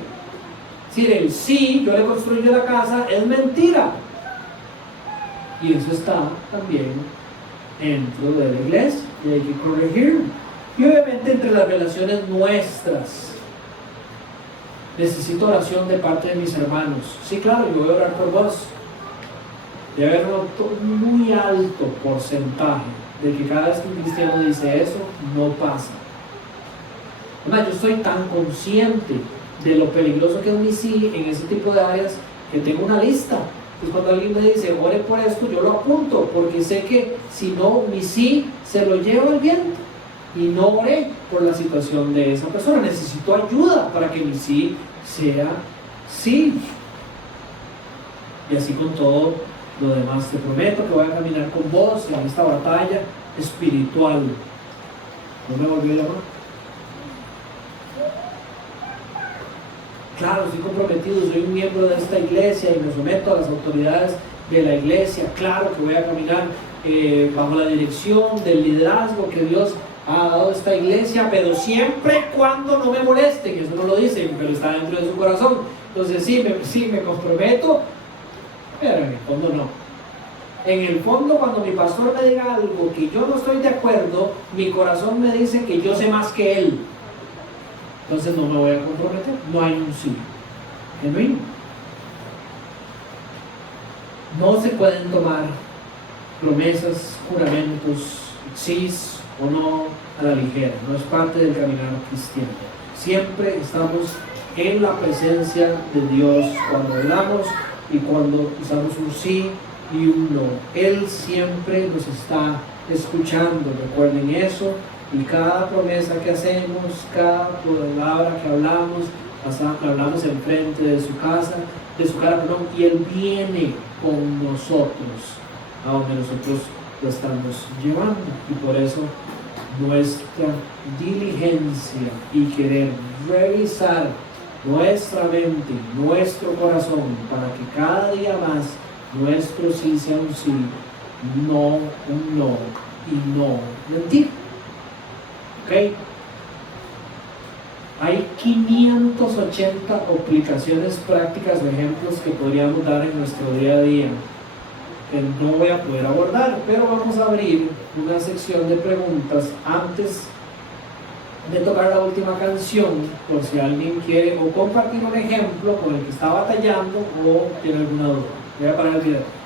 Es decir, el sí, yo le construyo la casa, es mentira. Y eso está también dentro de la iglesia, y hay que corregirlo. Y obviamente entre las relaciones nuestras, necesito oración de mis hermanos. Sí, claro, yo voy a orar por vos. Debe haber un muy alto porcentaje de que cada vez que un cristiano dice eso, no pasa. Además, yo estoy tan consciente de lo peligroso que es mi sí en ese tipo de áreas que tengo una lista. Entonces cuando alguien me dice, ore por esto, yo lo apunto, porque sé que si no, mi sí se lo lleva el viento. Y no oré por la situación de esa persona. Necesito ayuda para que mi sí sea sí. Y así con todo lo demás. Te prometo que voy a caminar con vos en esta batalla espiritual. ¿No me volvió a llamar? Claro, estoy comprometido, soy un miembro de esta iglesia y me someto a las autoridades de la iglesia. Claro que voy a caminar bajo la dirección del liderazgo que Dios ha dado a esta iglesia, pero siempre cuando no me molesten. Eso no lo dicen, pero está dentro de su corazón. Entonces sí me comprometo, pero en el fondo no. En el fondo, cuando mi pastor me diga algo que yo no estoy de acuerdo, mi corazón me dice que yo sé más que él. Entonces no me voy a comprometer. No hay un sí genuino. No se pueden tomar promesas, juramentos, sís o no a la ligera. No es parte del caminar cristiano. Siempre estamos en la presencia de Dios cuando hablamos y cuando usamos un sí y un no. Él siempre nos está escuchando. Recuerden eso. Y cada promesa que hacemos, cada palabra que hablamos enfrente de su casa, y Él viene con nosotros a donde nosotros lo estamos llevando. Y por eso nuestra diligencia y querer revisar nuestra mente, nuestro corazón, para que cada día más nuestro sí sea un sí, no un no, y no mentir. ¿Ok? Hay 580 aplicaciones prácticas o ejemplos que podríamos dar en nuestro día a día que no voy a poder abordar, pero vamos a abrir una sección de preguntas antes de tocar la última canción, por si alguien quiere o compartir un ejemplo con el que está batallando o tiene alguna duda. Voy a parar el video.